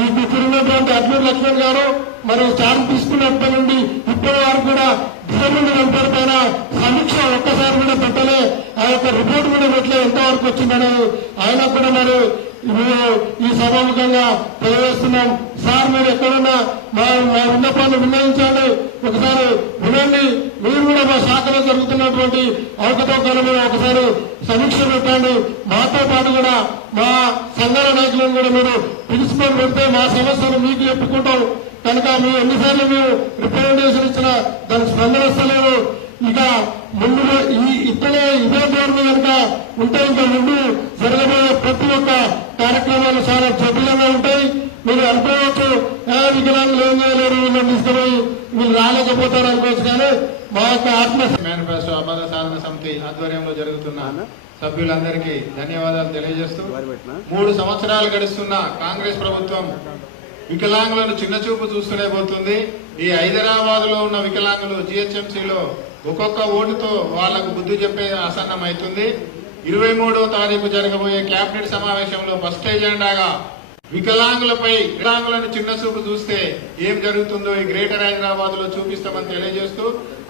ఈ కూర్చున్నటువంటి అడ్లూరు లక్ష్మణ్ గారు మరి ఛార్జ్ తీసుకున్నప్పటి నుండి ఇప్పటి వరకు కూడా డిసెంబర్ వెంపర్ పైన సమీక్ష ఒక్కసారి కూడా పెట్టలే, ఆ యొక్క రిపోర్ట్ కూడా పెట్టలే. ఎంతవరకు అధికారంలోకి వచ్చిందని ఆయన కూడా మరి మేము ఈ సభాముఖంగా తెలియజేస్తున్నాం. సార్ మీరు ఎక్కడున్నా మా విన్నపాన్ని విన్నవించండి, ఒకసారి వినండి. మీరు కూడా మా శాఖలో జరుగుతున్నటువంటి అవకతవకల మీద ఒకసారి సమీక్ష పెట్టండి. మాతో పాటు కూడా మా సంఘాల నాయకులను కూడా మీరు పిలుచుకొని పెడితే మా సమస్యలు మీకు చెప్పుకుంటాం. కనుక మేము ఎన్నిసార్లు మేము రిప్రజెంటేషన్ ఇచ్చినా దానికి స్పందన వస్తలేదు. ఇక ముందు ఇదే ధోరణి కనుక ఉంటే ఇంకా ముందు జరగబోయే ప్రతి ఒక్క కార్యక్రమాలు చాలా జటిలంగా ఉంటాయి. మీరు అనుకోవచ్చు వికలాంగులు ఏం చేయలేరు, వీళ్ళని తీసుకుపోయి వీళ్ళు రాలేకపోతారు అనుకోవచ్చు. కానీ మా యొక్క ఆత్మ మేనిఫెస్టో అబద్ధ సాధన సమితి ఆధ్వర్యంలో జరుగుతున్న సభ్యులందరికీ ధన్యవాదాలు తెలియజేస్తూ 3 సంవత్సరాలు గడుస్తున్న కాంగ్రెస్ ప్రభుత్వం వికలాంగులను చిన్నచూపు చూస్తూనే పోతుంది. ఈ హైదరాబాద్ లో ఉన్న వికలాంగులు జిహెచ్ఎంసీలో ఒక్కొక్క ఓటుతో వాళ్లకు బుద్ధి చెప్పే ఆసన్నం అవుతుంది. 23వ తారీఖు జరగబోయే కేబినెట్ సమావేశంలో ఫస్ట్ ఎజెండాగా వికలాంగులను చిన్నచూపు చూస్తే ఏం జరుగుతుందో ఈ గ్రేటర్ హైదరాబాద్ లో చూపిస్తామని తెలియజేస్తూ,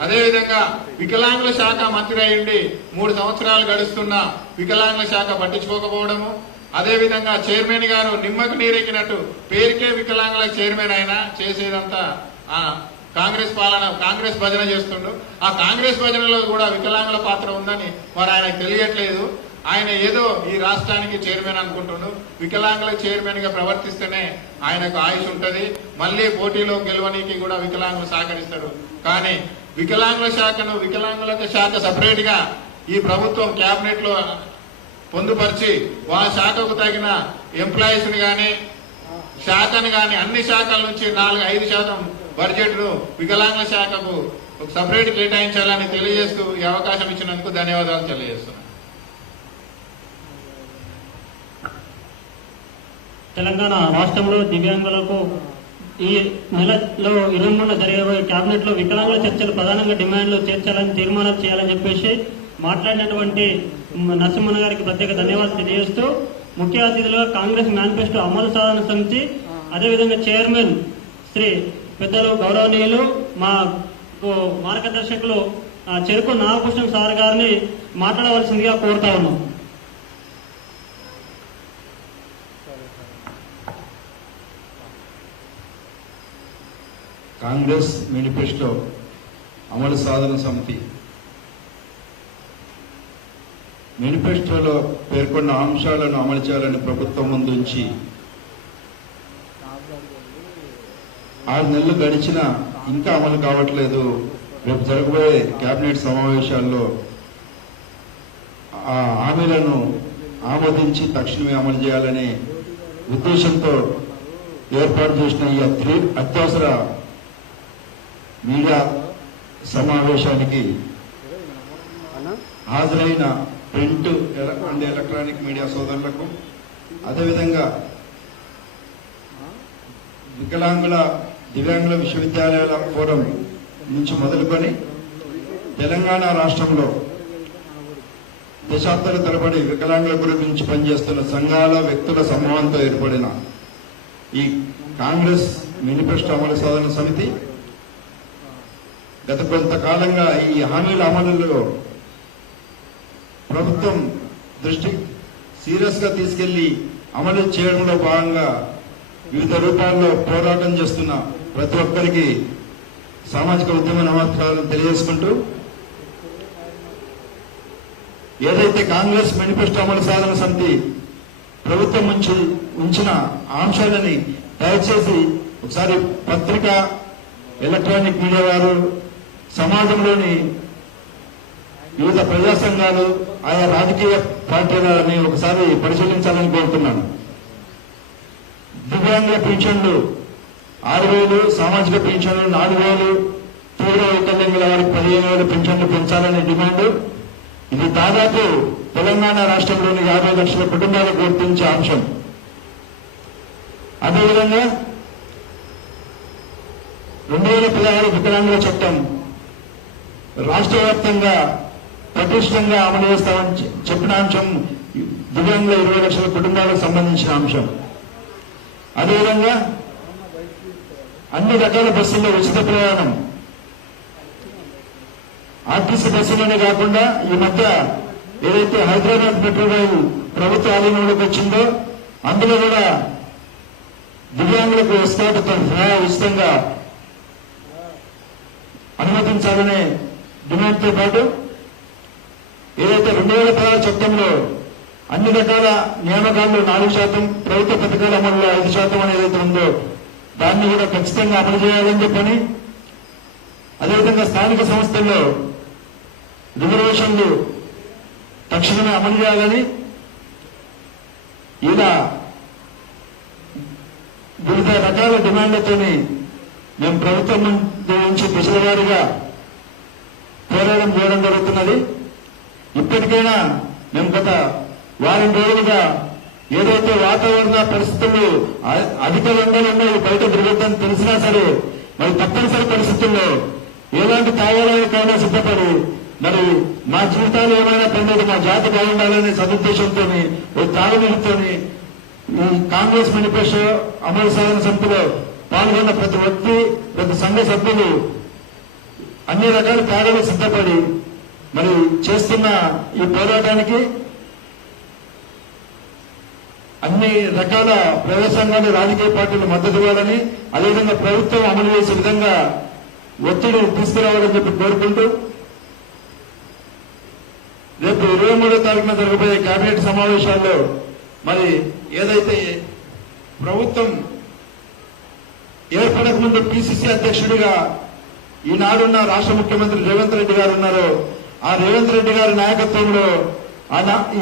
అదేవిధంగా వికలాంగుల శాఖ మంత్రి అయ్యిండి 3 సంవత్సరాలు గడుస్తున్న వికలాంగుల శాఖ పట్టించుకోకపోవడము, అదేవిధంగా చైర్మన్ గారు నిమ్మకు నీరెక్కినట్టు పేరుకే వికలాంగుల చైర్మన్ అయినా చేసేదంతా కాంగ్రెస్ పాలన, కాంగ్రెస్ భజన చేస్తుండు. ఆ కాంగ్రెస్ భజనలో కూడా వికలాంగుల పాత్ర ఉందని మరి ఆయనకు తెలియట్లేదు. ఆయన ఏదో ఈ రాష్ట్రానికి చైర్మన్ అనుకుంటుండు. వికలాంగుల చైర్మన్ గా ప్రవర్తిస్తేనే ఆయనకు ఆయుష్ ఉంటది. మళ్లీ పోటీలో గెలవనీకి కూడా వికలాంగులు సహకరిస్తారు. కానీ వికలాంగులకు శాఖ సపరేట్ గా ఈ ప్రభుత్వం కేబినెట్ లో పొందుపరిచి వాళ్ళ శాఖకు తగిన ఎంప్లాయీస్ ని గాని శాఖని గాని అన్ని శాఖల నుంచి 4-5% బడ్జెట్ ను వికలాంగుల శాఖకు ఒక సపరేట్ కేటాయించాలని తెలియజేస్తూ ఈ అవకాశం ఇచ్చినందుకు ధన్యవాదాలు తెలియజేస్తున్నాను. తెలంగాణ రాష్ట్రంలో దివ్యాంగులకు ఈ నెలలో 23న జరిగే కేబినెట్ లో వికలాంగుల చర్చలు ప్రధానంగా డిమాండ్లు చేర్చాలని తీర్మానం చేయాలని చెప్పేసి మాట్లాడినటువంటి నరసింహన్ గారికి ప్రత్యేక ధన్యవాదాలు తెలియజేస్తూ, ముఖ్య అతిథులుగా కాంగ్రెస్ మేనిఫెస్టో అమలు సాధన సమితి అదేవిధంగా చైర్మన్ శ్రీ పెద్దలు గౌరవనీయులు మా మార్గదర్శకులు చెరుకు నాగభూషణ్ సార్ గారిని మాట్లాడవలసిందిగా కోరుతా ఉన్నాం. కాంగ్రెస్ మేనిఫెస్టో అమలు సాధన సమితి మేనిఫెస్టోలో పేర్కొన్న అంశాలను అమలు చేయాలని ప్రభుత్వం ముందుంచి 6 నెలలు గడిచినా ఇంకా అమలు కావట్లేదు. రేపు జరగబోయే కేబినెట్ సమావేశాల్లో ఆ హామీలను ఆమోదించి తక్షణమే అమలు చేయాలనే ఉద్దేశంతో ఏర్పాటు చేసిన ఈ అత్యవసర మీడియా సమావేశానికి హాజరైన ప్రింట్ అండ్ ఎలక్ట్రానిక్ మీడియా సోదరులకు, అదేవిధంగా దివ్యాంగుల విశ్వవిద్యాలయాల ఫోరం నుంచి మొదలుకొని తెలంగాణ రాష్ట్రంలో దశాబ్దాల తరబడి వికలాంగుల గురించి పనిచేస్తున్న సంఘాల వ్యక్తుల సమూహంతో ఏర్పడిన ఈ కాంగ్రెస్ మేనిఫెస్టో అమలు సాధన సమితి గత కొంతకాలంగా ఈ హామీల అమలులో ప్రభుత్వం దృష్టి సీరియస్ గా తీసుకెళ్లి అమలు చేయడంలో భాగంగా వివిధ రూపాల్లో పోరాటం చేస్తున్న ప్రతి ఒక్కరికి సామాజిక ఉద్యమ నమస్కారాలను తెలియజేసుకుంటూ, ఏదైతే కాంగ్రెస్ మేనిఫెస్టో అమలు సాధన సమితి ప్రభుత్వం నుంచి ఉంచిన అంశాలని దయచేసి ఒకసారి పత్రిక, ఎలక్ట్రానిక్ మీడియా వారు, సమాజంలోని వివిధ ప్రజా సంఘాలు, ఆయా రాజకీయ పార్టీలని ఒకసారి పరిశీలించాలని కోరుతున్నాను. దివ్యాంగుల పింఛన్లు 6,000, సామాజిక పింఛన్లు 4,000, తీవ్ర వైకల్యం గల వారికి 15,000 పింఛన్లు పెంచాలనే డిమాండ్. ఇది దాదాపు తెలంగాణ రాష్ట్రంలోని 50 లక్షల కుటుంబాలకు వర్తించే అంశం. అదేవిధంగా 2016 వికలాంగుల చట్టం రాష్ట్ర వ్యాప్తంగా పటిష్టంగా అమలు చేస్తామని చెప్పిన అంశం దివ్యాంగుల 20 లక్షల కుటుంబాలకు సంబంధించిన అంశం. అదేవిధంగా అన్ని రకాల బస్సుల్లో ఉచిత ప్రయాణం, ఆర్టీసీ బస్సులోనే కాకుండా ఈ మధ్య ఏదైతే హైదరాబాద్ మెట్రో రైలు ప్రభుత్వ ఆధీనంలోకి వచ్చిందో అందులో కూడా దివ్యాంగులకు ఎస్కాట్తో ఉచితంగా అనుమతించాలనే డిమాండ్తో పాటు ఏదైతే 2016 చట్టంలో అన్ని రకాల నియామకాల్లో 4%, ప్రభుత్వ పథకాల అమలులో 5% అనేది ఏదైతే ఉందో దాన్ని కూడా ఖచ్చితంగా అమలు చేయాలని చెప్పని, అదేవిధంగా స్థానిక సంస్థల్లో రిజర్వేషన్లు తక్షణమే అమలు చేయాలని ఇలా వివిధ రకాల డిమాండ్లతోని మేము ప్రభుత్వం నుంచి దశల వారీగా పోరాటం చేయడం జరుగుతున్నది. ఇప్పటికైనా మేము గత వారం రోజులుగా ఏదైతే వాతావరణ పరిస్థితులు అధిక ఎండలు ఉన్నాయి, బయట తిరగద్దని తెలిసినా సరే మరి తప్పనిసరి పరిస్థితుల్లో ఎలాంటి త్యాగాలకైనా సిద్ధపడి మరి మా జీవితాలు ఏమైనా పొందేది మా జాతి బాగుండాలనే సదుద్దేశంతో ఓ త్యాగనిధితోని ఈ కాంగ్రెస్ మేనిఫెస్టో అమలు సాధన సమితిలో పాల్గొన్న ప్రతి వ్యక్తి, ప్రతి సంఘ సభ్యులు అన్ని రకాల త్యాగాలు సిద్ధపడి మరి చేస్తున్న ఈ పోరాటానికి అన్ని రకాల ప్రజా సంఘాలు, రాజకీయ పార్టీలు మద్దతు ఇవ్వాలని, అదేవిధంగా ప్రభుత్వం అమలు చేసే విధంగా ఒత్తిడి తీసుకురావాలని చెప్పి కోరుకుంటూ రేపు 23వ తారీఖున జరగబోయే కేబినెట్ సమావేశాల్లో మరి ఏదైతే ప్రభుత్వం ఏర్పడక ముందు పిసిసి అధ్యక్షుడిగా ఈనాడున్న రాష్ట్ర ముఖ్యమంత్రి రేవంత్ రెడ్డి గారు ఉన్నారో ఆ రేవంత్ రెడ్డి గారి నాయకత్వంలో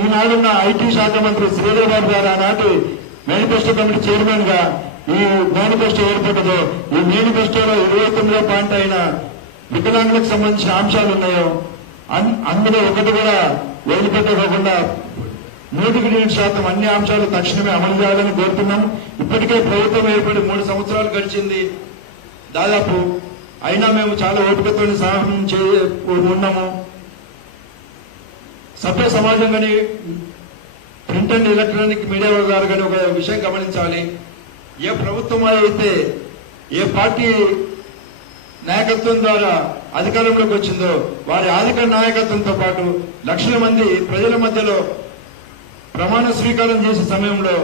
ఈనాడున్న ఐటీ శాఖ మంత్రి శ్రీధర్ బాబు గారు ఆనాటి మేనిఫెస్టో కమిటీ చైర్మన్ గా ఈ మేనిఫెస్టో ఏర్పడ్డదో ఈ మేనిఫెస్టోలో 29వ పాయింట్ అయిన వికలాంగులకు సంబంధించిన అంశాలు ఉన్నాయో అందులో ఒకటి కూడా వదిలిపెట్టకుండా 100% అన్ని అంశాలు తక్షణమే అమలు చేయాలని కోరుతున్నాం. ఇప్పటికే ప్రభుత్వం ఏర్పడి 3 సంవత్సరాలు గడిచింది దాదాపు. అయినా మేము చాలా ఓపికతో సహాయం ఉన్నాము. సభ్య సమాజం కానీ ప్రింట్ అండ్ ఎలక్ట్రానిక్ మీడియా గారు కానీ ఒక విషయం గమనించాలి. ఏ ప్రభుత్వం అయితే ఏ పార్టీ నాయకత్వం ద్వారా అధికారంలోకి వచ్చిందో వారి ఆధికార నాయకత్వంతో పాటు లక్షల మంది ప్రజల మధ్యలో ప్రమాణ స్వీకారం చేసే సమయంలో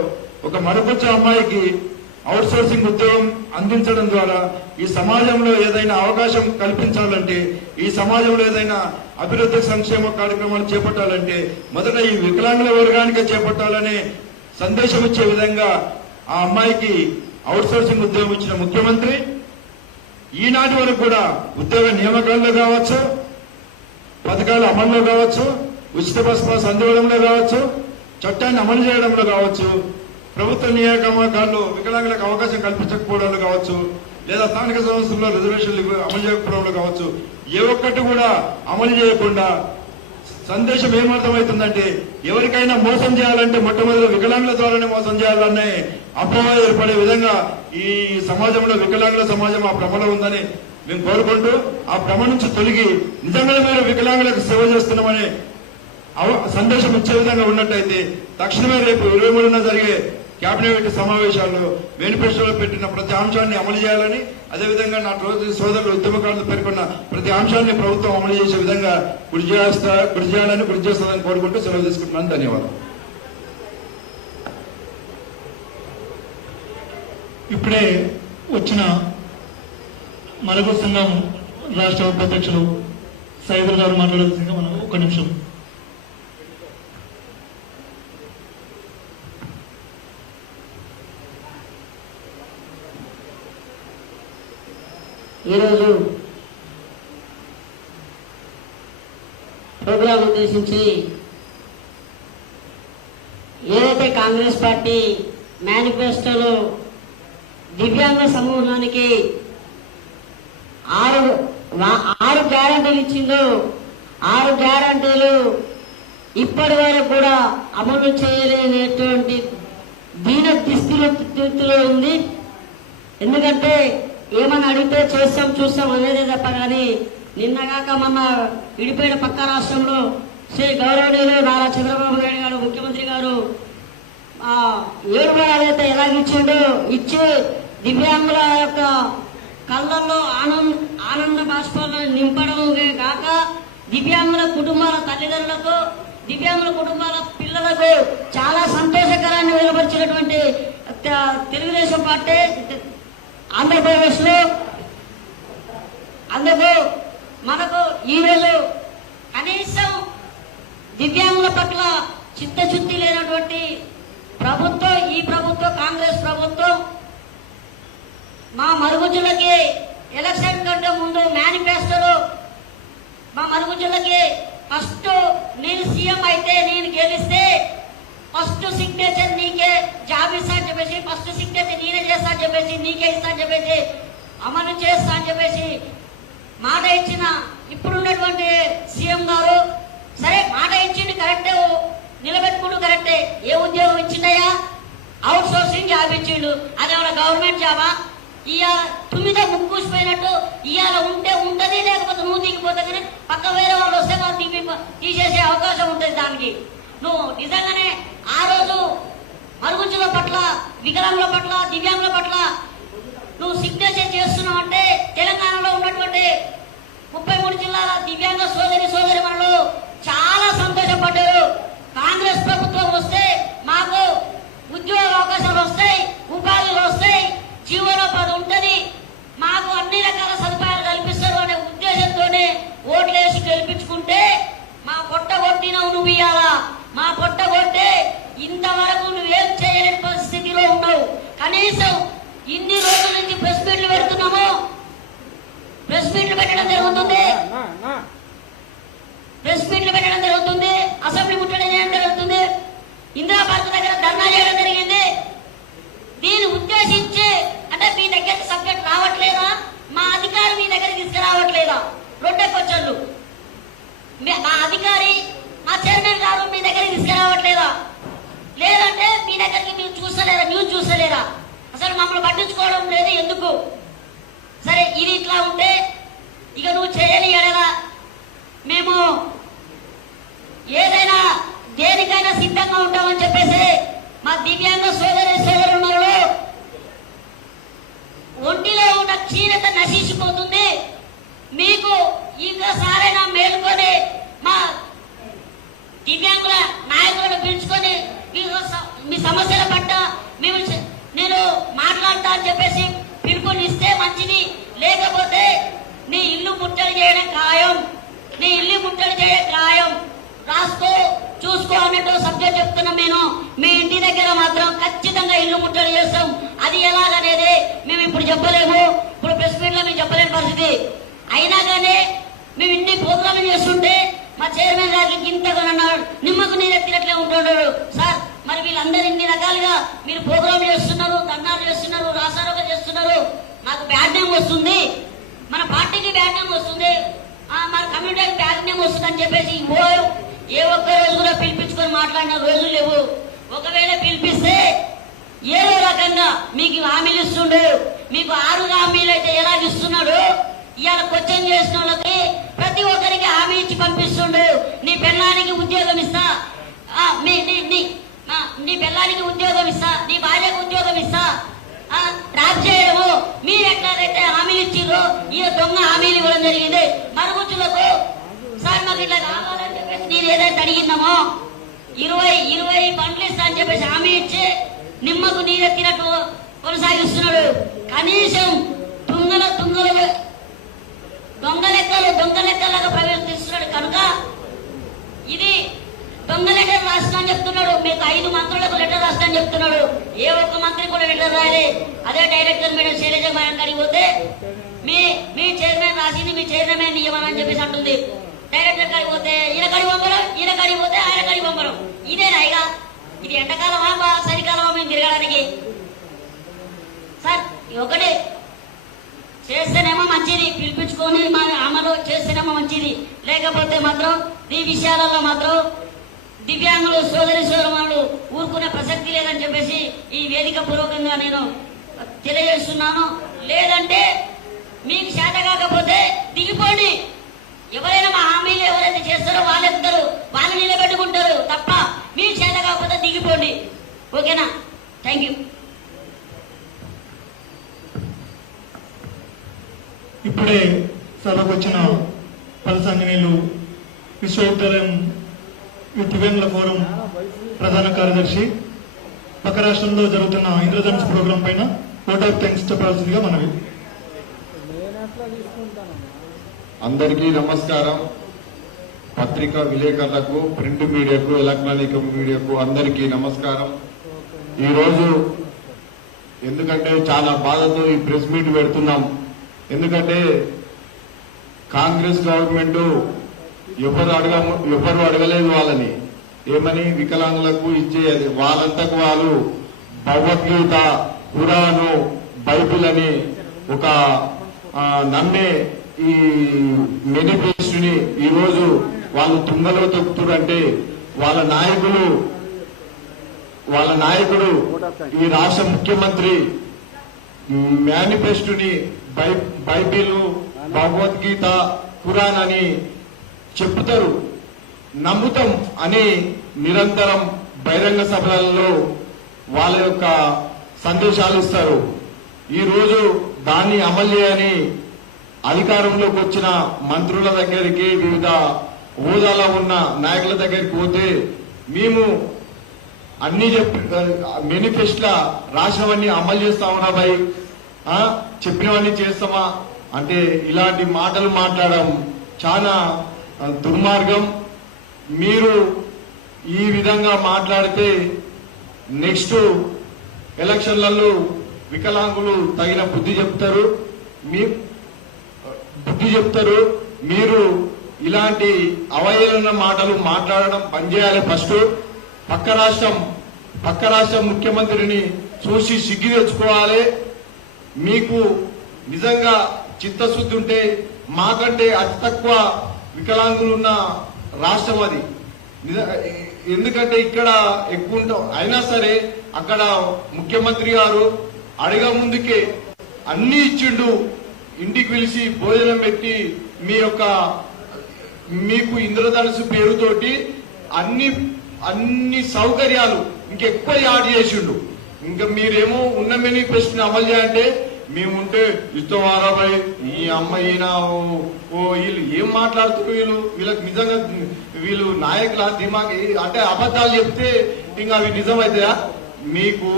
ఒక మరొకొచ్చే అమ్మాయికి అవుట్ సోర్సింగ్ ఉద్యోగం అందించడం ద్వారా ఈ సమాజంలో ఏదైనా అవకాశం కల్పించాలంటే, ఈ సమాజంలో ఏదైనా అభివృద్ధి సంక్షేమ కార్యక్రమాలు చేపట్టాలంటే మొదట ఈ వికలాంగుల వర్గానికే చేపట్టాలనే సందేశం ఇచ్చే విధంగా ఆ అమ్మాయికి అవుట్ సోర్సింగ్ ఉద్యోగం ఇచ్చిన ముఖ్యమంత్రి ఈనాటి వరకు కూడా ఉద్యోగ నియామకాల్లో కావచ్చు, పథకాల అమల్లో కావచ్చు, ఉచిత బస్ పాస్ అందివ్వడంలో కావచ్చు, చట్టాన్ని అమలు చేయడంలో కావచ్చు, ప్రభుత్వ నియామకాల్లో వికలాంగులకు అవకాశం కల్పించకపోవడంలో కావచ్చు, లేదా స్థానిక సంస్థల్లో రిజర్వేషన్లు అమలు చేయకపోవడంలో కావచ్చు, ఏ ఒక్కటి కూడా అమలు చేయకుండా సందేశం ఏమర్థమవుతుందంటే ఎవరికైనా మోసం చేయాలంటే మొట్టమొదటి వికలాంగుల ద్వారానే మోసం చేయాలనే అపోహ ఏర్పడే విధంగా ఈ సమాజంలో వికలాంగుల సమాజం ఆ భ్రమలో ఉందని మేము కోరుకుంటూ ఆ భ్రమ నుంచి తొలగి నిజంగా మీరు వికలాంగులకు సేవ చేస్తున్నామని సందేశం ఇచ్చే విధంగా ఉన్నట్టయితే తక్షణమే రేపు 23న జరిగే కేబినెట్ సమావేశాల్లో మేనిఫెస్టోలో పెట్టిన ప్రతి అంశాన్ని అమలు చేయాలని, అదేవిధంగా నా సోదరులు ఉద్యమకారులు పేర్కొన్న ప్రతి అంశాన్ని ప్రభుత్వం అమలు చేసే విధంగా కృషి చేస్తుందని కోరుకుంటూ సెలవు తీసుకుంటున్నాను. ధన్యవాదాలు. ఇప్పుడే వచ్చిన మరొక సంఘం రాష్ట్ర ఉపాధ్యక్షులు సైదుల్ గారు మాట్లాడాల్సిందిగా మనం ఒక నిమిషం. ఈరోజు ప్రోగ్రాం ఉద్దేశించి ఏదైతే కాంగ్రెస్ పార్టీ మేనిఫెస్టోలో దివ్యాంగ సమూహానికి 6 గ్యారంటీలు ఇచ్చిందో 6 గ్యారంటీలు ఇప్పటి వరకు కూడా అమలు చేయలేనటువంటి దీన స్థితిలో ఉంది. ఎందుకంటే ఏమని అడిగితే చూస్తాం అనేదే తప్ప కానీ నిన్నగాక మొన్న విడిపోయిన పక్క రాష్ట్రంలో శ్రీ గౌరవనీయులు నారా చంద్రబాబు నాయుడు గారు ముఖ్యమంత్రి గారు 7 రూపాయలైతే ఎలాగిచ్చిండో ఇచ్చి దివ్యాంగుల యొక్క కళ్ళల్లో ఆనంద బాష్పాలను నింపడమే కాక దివ్యాంగుల కుటుంబాల తల్లిదండ్రులకు దివ్యాంగుల కుటుంబాల పిల్లలకు చాలా సంతోషకరాన్ని వెలువరిచినటువంటి తెలుగుదేశం పార్టీ ఆంధ్రప్రదేశ్ లో. అందుకు మనకు ఈరోజు కనీసం దివ్యాంగుల పట్ల చిత్తశుద్ధి లేనటువంటి ప్రభుత్వం ఈ ప్రభుత్వం, కాంగ్రెస్ ప్రభుత్వం. మా మరుగుజ్జులకి ఎలక్షన్ కంటే ముందు మేనిఫెస్టోలో మా మరుగుజ్జులకి ఫస్ట్ నేను సీఎం అయితే, నేను గెలిస్తే ఫస్ట్ సిగ్నేచర్ నీకే జాబ్ ఇస్తా అని చెప్పేసి, ఫస్ట్ సిగ్నేచర్ నేనే చేస్తా అని చెప్పేసి, నీకే ఇస్తా అని చెప్పేసి, అమలు చేస్తా అని చెప్పేసి మాట ఇచ్చిన ఇప్పుడున్నటువంటి సీఎం గారు సరే మాట ఇచ్చిండు కరెక్టే, నిలబెట్టుకుంటూ కరెక్టే. ఏ ఉద్యోగం ఇచ్చిండయా? అవుట్ సోర్సింగ్ జాబ్ ఇచ్చిండు. అదేమన్నా గవర్నమెంట్ జాబా? ఇవాళ తుమ్మిదో ముక్కుసిపోయినట్టు ఇవాళ ఉంటే ఉంటది, లేకపోతే నువ్వు దిగిపోతే కానీ పక్క వేరే వాళ్ళు వస్తే వాళ్ళు తీసేసే అవకాశం ఉంటుంది. దానికి నువ్వు నిజంగానే ఆ రోజు మరుగుజ్జుల పట్ల, వికలాంగుల పట్ల, దివ్యాంగుల పట్ల నువ్వు సిగ్నేచర్ చేస్తున్నావు అంటే తెలంగాణలో ఉన్నటువంటి 33 జిల్లాల దివ్యాంగ సోదరి మనలు చాలా సంతోషపడ్డారు. కాంగ్రెస్ ప్రభుత్వం వస్తే మాకు ఉద్యోగ అవకాశాలు వస్తాయి, ఉపాధులు వస్తాయి, జీవనోపాధి ఉంటది, మాకు అన్ని రకాల సదుపాయాలు కల్పిస్తారు అనే ఉద్దేశంతోనే ఓట్లేసి గెలిపించుకుంటే మా పొట్ట కొట్టినవు నువ్వు. ఇయ్యాలా మా పొట్ట కొట్టే ఇంతవరకు నువ్వేం చేయలేని పరిస్థితిలో ఉన్నావు. కనీసం ఇన్ని రోజుల నుంచి ప్రెస్ మీట్లు పెడుతున్నాము, ప్రెస్ మీట్లు పెట్టడం జరుగుతుంది, అసెంబ్లీ ముట్టడి చేయడం జరుగుతుంది, ఇందిరా పార్క్ దగ్గర ధర్నా చేయడం జరిగింది. దీన్ని ఉద్దేశించి అంటే మీ దగ్గరికి సబ్జెక్ట్ రావట్లేదా? మా అధికారి మీ దగ్గరికి తీసుకురావట్లేదా? రెండే క్వశ్చన్లు. మా అధికారి, మా చైర్మన్ గారు మీ దగ్గరికి తీసుకురావట్లేదా? లేదంటే మీ దగ్గరికి మీరు చూస్తలేరా, న్యూస్ చూస్తలేరా? అసలు మమ్మల్ని పట్టించుకోవడం లేదు ఎందుకు? సరే ఇది ఇట్లా ఉంటే ఇక నువ్వు చేయని ఎడలా మేము ఏదైనా దేనికైనా సిద్ధంగా ఉంటామని చెప్పేసి మా దివ్యాంగ సోదరులు ఒంటిలో ఉన్న క్షీణత నశించిపోతుంది. మీకు ఇంకోసారైనా మేలుకొని మా దివ్యాంగుల నాయకులను పిలుచుకొని మీ సమస్యల పట్ల నేను మాట్లాడతా అని చెప్పేసి పిలుపునిస్తే మంచిది. లేకపోతే నీ ఇల్లు ముట్టడి చేయడం ఖాయం, నీ ఇల్లు ముట్టడి చేయడం ఖాయం. రాసుకో, చూసుకో అన్నట్టు సబ్జెక్ట్ చెప్తున్నాం. నేను మీ ఇంటి దగ్గర మాత్రం ఖచ్చితంగా ఇల్లు ముట్టడి చేస్తాం. అది ఎలాగనేది మేము ఇప్పుడు చెప్పలేము, ఇప్పుడు ప్రెస్ మీట్ లో మేము చెప్పలేని పరిస్థితి. అయినా కానీ మేము ఇన్ని ప్రోగ్రాంలు చేస్తుంటే మా చైర్మన్ గారికి ఇంతగా నిమ్మకు నీరెత్తినట్లే ఉంటున్నాడు. సార్ మరి వీళ్ళందరూ ఇన్ని రకాలుగా మీరు ప్రోగ్రాం చేస్తున్నారు, ధర్నాలు చేస్తున్నారు, రాసారోగా చేస్తున్నారు, నాకు బ్యాడ్ నేమ్ వస్తుంది, మన పార్టీకి బ్యాడ్ నేమ్ వస్తుంది, మన కమ్యూనిటీకి బ్యాడ్ నేమ్ వస్తుంది అని చెప్పేసి ఏ ఒక్క రోజు కూడా పిలిపించుకొని మాట్లాడిన రోజులు లేవు. ఒకవేళ పిలిపిస్తే ఏదో రకంగా మీకు హామీలు ఇస్తుండే, మీకు 6 హామీలు అయితే ఎలాగిస్తున్నాడు, ఇవాళ క్వశ్చన్ చేసిన వాళ్ళకి ప్రతి ఒక్కరికి హామీ ఇచ్చి పంపిస్తుండే. నీ పెళ్ళానికి ఉద్యోగం ఇస్తా, నీ పెళ్ళానికి ఉద్యోగం ఇస్తా, నీ భార్యకు ఉద్యోగం ఇస్తా, ట్రాప్ చేయడము. మీరు ఎట్లాగైతే హామీలు ఇచ్చిర్రో ఈ దొంగ హామీలు ఇవ్వడం జరిగింది మరుగుజ్జులకు. సార్ మాకు ఇట్లా కావాలని చెప్పేసి నేను ఏదైతే అడిగినామో 20 బండ్లు ఇస్తా అని చెప్పేసి హామీ ఇచ్చి నిమ్మకు నీరెత్తినట్టు కొనసాగిస్తున్నాడు. కనీసం దొంగ లెక్కలాగా ప్రవర్తిస్తున్నాడు. కనుక ఇది దొంగ లెటర్ రాస్తా అని చెప్తున్నాడు. మీకు 5 మంత్రులకు లెటర్ రాస్తా అని చెప్తున్నాడు. ఏ ఒక్క మంత్రి కూడా లెటర్ రాయలే. అదే డైరెక్టర్ మేడం శైలజ మేడం కాడికి పోతే మీ చైర్మన్ రాసింది మీ చైర్మన్ నియమని చెప్పేసి అంటుంది. డైరెక్టర్ కాడికి పోతే ఈయన కాడికి పంపడం, ఈయన కాడికి పోతే ఆయన కాడికి పంపడం. ఇదే రాయిగా ఇది ఎండాకాలమా చలికాలమా మేము తిరగడానికి? సార్ ఒకటే చేస్తేనేమో మంచిది, పిలిపించుకొని మా అమలు చేస్తేనేమో మంచిది. లేకపోతే మాత్రం ఈ విషయాలలో మాత్రం దివ్యాంగులు సోదరులు ఊరుకునే ప్రసక్తి లేదని చెప్పేసి ఈ వేదిక పూర్వకంగా నేను తెలియజేస్తున్నాను. లేదంటే మీకు చేత కాకపోతే దిగిపోండి. ఎవరైనా మా హామీలు ఎవరైతే చేస్తారో వాళ్ళెత్తారు, వాళ్ళు నిలబెట్టుకుంటారు తప్ప మీకు చేత కాకపోతే దిగిపోండి. ఓకేనా? Thank you. ఇప్పుడే సభకు వచ్చిన పలసంగినీలు విశ్వవిద్యాలయం దివ్యాంగుల ఫోరం ప్రధాన కార్యదర్శి పక్క రాష్ట్రంలో జరుగుతున్న ఇంద్రధనుష్ ప్రోగ్రాం పైన ఓట్ ఆఫ్ థ్యాంక్స్ చెప్పాల్సిందిగా మనవి. అందరికీ నమస్కారం. పత్రికా విలేకరులకు, ప్రింట్ మీడియాకు, ఎలక్ట్రానిక్ మీడియాకు అందరికీ నమస్కారం. ఈరోజు ఎందుకంటే చాలా బాధతో ఈ ప్రెస్ మీట్ పెడుతున్నాం. ఎందుకంటే కాంగ్రెస్ గవర్నమెంట్ ఎవరు అడగలేదు వాళ్ళని ఏమని వికలాంగులకు ఇచ్చేది. వాళ్ళంతకు వాళ్ళు భగవద్గీత, ఖురాను, బైబిల్ అని ఒక నమ్మే ఈ మేనిఫెస్టోని ఈరోజు వాళ్ళు తుంగలో తొక్కుతారంటే వాళ్ళ నాయకుడు ఈ రాష్ట్ర ముఖ్యమంత్రి మేనిఫెస్టోని బైబిల్, భగవద్గీత, ఖురాన్ అని చెప్తారు, నమ్ముతాం అని నిరంతరం బహిరంగ సభలలో వాళ్ళ యొక్క సందేశాలు ఇస్తారు. ఈ రోజు దాన్ని అమలు చేయని అధికారంలోకి వచ్చిన మంత్రుల దగ్గరికి, వివిధ హోదాలో ఉన్న నాయకుల దగ్గరికి పోతే మేము అన్ని మేనిఫెస్టోలో రాసినవన్నీ అమలు చేస్తామన్నా భయ్, చెప్పినవన్నీ చేస్తామా అంటే ఇలాంటి మాటలు మాట్లాడడం చాలా దుర్మార్గం. మీరు ఈ విధంగా మాట్లాడితే నెక్స్ట్ ఎలక్షన్లలో వికలాంగులు తగిన బుద్ధి చెప్తారు. మీరు ఇలాంటి అవహేళన మాటలు మాట్లాడడం బంద్ చేయాలి. ఫస్ట్ పక్క రాష్ట్రం ముఖ్యమంత్రిని చూసి సిగ్గు తెచ్చుకోవాలి. మీకు నిజంగా చిత్తశుద్ధి ఉంటే మాకంటే అతి తక్కువ వికలాంగులు ఉన్న రాష్ట్రం అది. ఎందుకంటే ఇక్కడ ఎక్కువ ఉంటాం. అయినా సరే అక్కడ ముఖ్యమంత్రి గారు అడగ ముందుకే అన్ని ఇచ్చిండు. ఇంటికి పిలిచి భోజనం పెట్టి మీకు ఇంద్రధనుసు పేరుతోటి అన్ని సౌకర్యాలు ఇంకెక్కువ యాడ్ చేసిండు. ఇంకా మీరేమో ఉన్న మేనిఫెస్టోని అమలు చేయాలంటే మేముంటే ఇష్టవారాబాయ్ ఈ అమ్మాయిన వీళ్ళు ఏం మాట్లాడుతున్నారు, వీళ్ళకి నిజంగా వీళ్ళు నాయకుల దిమాగ్ అంటే అబద్ధాలు చెప్తే ఇంకా అవి నిజమైతాయా? మీకు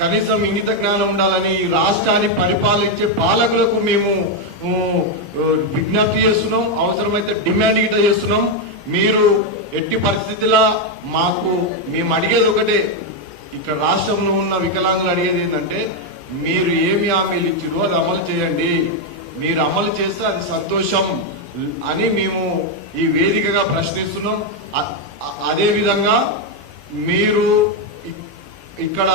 కనీసం ఇంగిత జ్ఞానం ఉండాలని రాష్ట్రాన్ని పరిపాలించే పాలకులకు మేము విజ్ఞప్తి చేస్తున్నాం. అవసరమైతే డిమాండ్ గిట్ట చేస్తున్నాం. మీరు ఎట్టి పరిస్థితుల్లో మేము అడిగేది ఒకటే, ఇక్కడ రాష్ట్రంలో ఉన్న వికలాంగులు అడిగేది ఏంటంటే మీరు ఏమి హామీలు ఇచ్చారో అది అమలు చేయండి. మీరు అమలు చేస్తే అది సంతోషం అని మేము ఈ వేదికగా ప్రశ్నిస్తున్నాం. అదేవిధంగా మీరు ఇక్కడ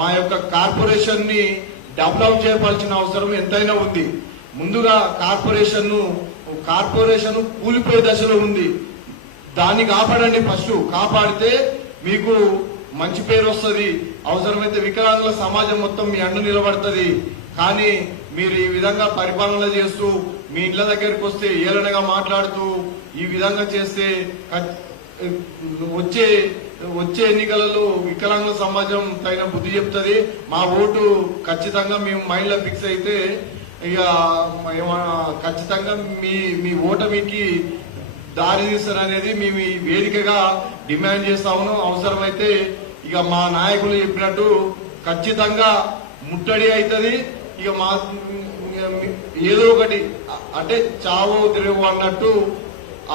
మా యొక్క కార్పొరేషన్ ని డెవలప్ చేయవలసిన అవసరం ఎంతైనా ఉంది. ముందుగా కార్పొరేషన్ కూలిపోయే దశలో ఉంది. దాన్ని కాపాడండి. ఫస్ట్ కాపాడితే మీకు మంచి పేరు వస్తుంది. అవసరమైతే వికలాంగుల సమాజం మొత్తం మీ అండు నిలబడుతుంది. కానీ మీరు ఈ విధంగా పరిపాలన చేస్తూ మీ ఇండ్ల దగ్గరికి వస్తే ఏలనగా మాట్లాడుతూ ఈ విధంగా చేస్తే వచ్చే ఎన్నికలలో వికలాంగుల సమాజం తగిన బుద్ధి చెప్తుంది. మా ఓటు ఖచ్చితంగా మేము మైండ్లో ఫిక్స్ అయితే ఇక ఖచ్చితంగా మీ ఓటమికి దారి తీస్తారనేది మేము ఈ వేదికగా డిమాండ్ చేస్తా ఉన్నాం. అవసరమైతే ఇక మా నాయకులు చెప్పినట్టు ఖచ్చితంగా ముట్టడి అవుతుంది. ఇక ఏదో ఒకటి అంటే చావో తిరుగు అన్నట్టు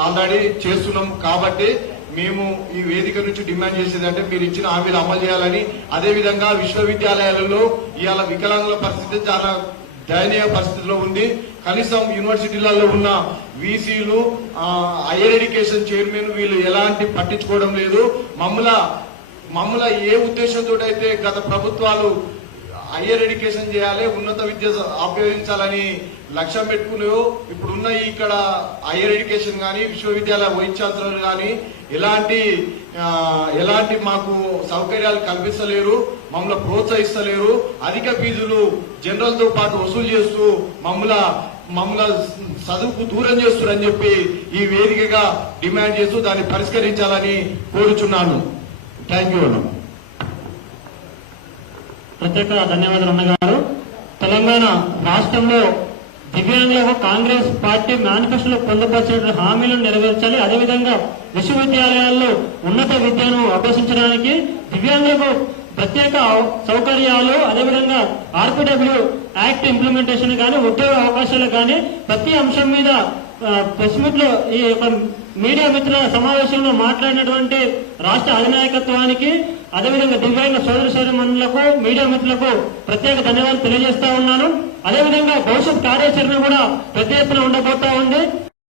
ఆల్రెడీ చేస్తున్నాం. కాబట్టి మేము ఈ వేదిక నుంచి డిమాండ్ చేసేది అంటే మీరు ఇచ్చిన హామీలు అమలు చేయాలని. అదేవిధంగా విశ్వవిద్యాలయాలలో ఇవాళ వికలాంగుల పరిస్థితి చాలా దయనీయ పరిస్థితిలో ఉంది. కనీసం యూనివర్సిటీలలో ఉన్న వీసీలు, హైయర్ ఎడ్యుకేషన్ చైర్మన్ వీళ్ళు ఎలాంటి పట్టించుకోవడం లేదు. మమ్మల్ని ఏ ఉద్దేశంతో అయితే గత ప్రభుత్వాలు హైయర్ ఎడ్యుకేషన్ చేయాలి, ఉన్నత విద్య అభ్యసించాలని లక్ష్యం పెట్టుకున్నాయో ఇప్పుడున్న ఇక్కడ హైయర్ ఎడ్యుకేషన్ కానీ విశ్వవిద్యాలయ వైస్ ఛాన్సలర్ కానీ ఎలాంటి మాకు సౌకర్యాలు కల్పిస్తలేరు, మమ్మల్ని ప్రోత్సహిస్తలేరు. అధిక ఫీజులు జనరల్ తో పాటు వసూలు చేస్తూ మమ్మల్ని చదువుకు దూరం చేస్తున్నారని చెప్పి ఈ వేదికగా డిమాండ్ చేస్తూ దాన్ని పరిష్కరించాలని కోరుచున్నాను. థ్యాంక్ యూ అన్న. ప్రత్యేక ధన్యవాదాలు అన్నగారు. తెలంగాణ రాష్ట్రంలో దివ్యాంగులకు కాంగ్రెస్ పార్టీ మేనిఫెస్టోలో పొందుపరిచిన హామీలను నెరవేర్చాలి. అదేవిధంగా విశ్వవిద్యాలయాల్లో ఉన్నత విద్యను అభ్యసించడానికి, దివ్యాంగులకు ప్రత్యేక సౌకర్యాలు, అదేవిధంగా ఆర్పిడబ్ల్యూ యాక్ట్ ఇంప్లిమెంటేషన్ కానీ, ఉద్యోగ అవకాశాలు కానీ ప్రతి అంశం మీద ప్రెస్ మీట్ లో ఈ యొక్క మీడియా మిత్రుల సమావేశంలో మాట్లాడినటువంటి రాష్ట్ర అధినాయకత్వానికి, అదేవిధంగా దివ్యాంగ సోదర సోదరీమణులకు, మీడియా మిత్రులకు ప్రత్యేక ధన్యవాదాలు తెలియజేస్తా ఉన్నాను. అదేవిధంగా భవిష్యత్ కార్యాచరణ కూడా పెద్ద ఎత్తున ఉండబోతా ఉంది.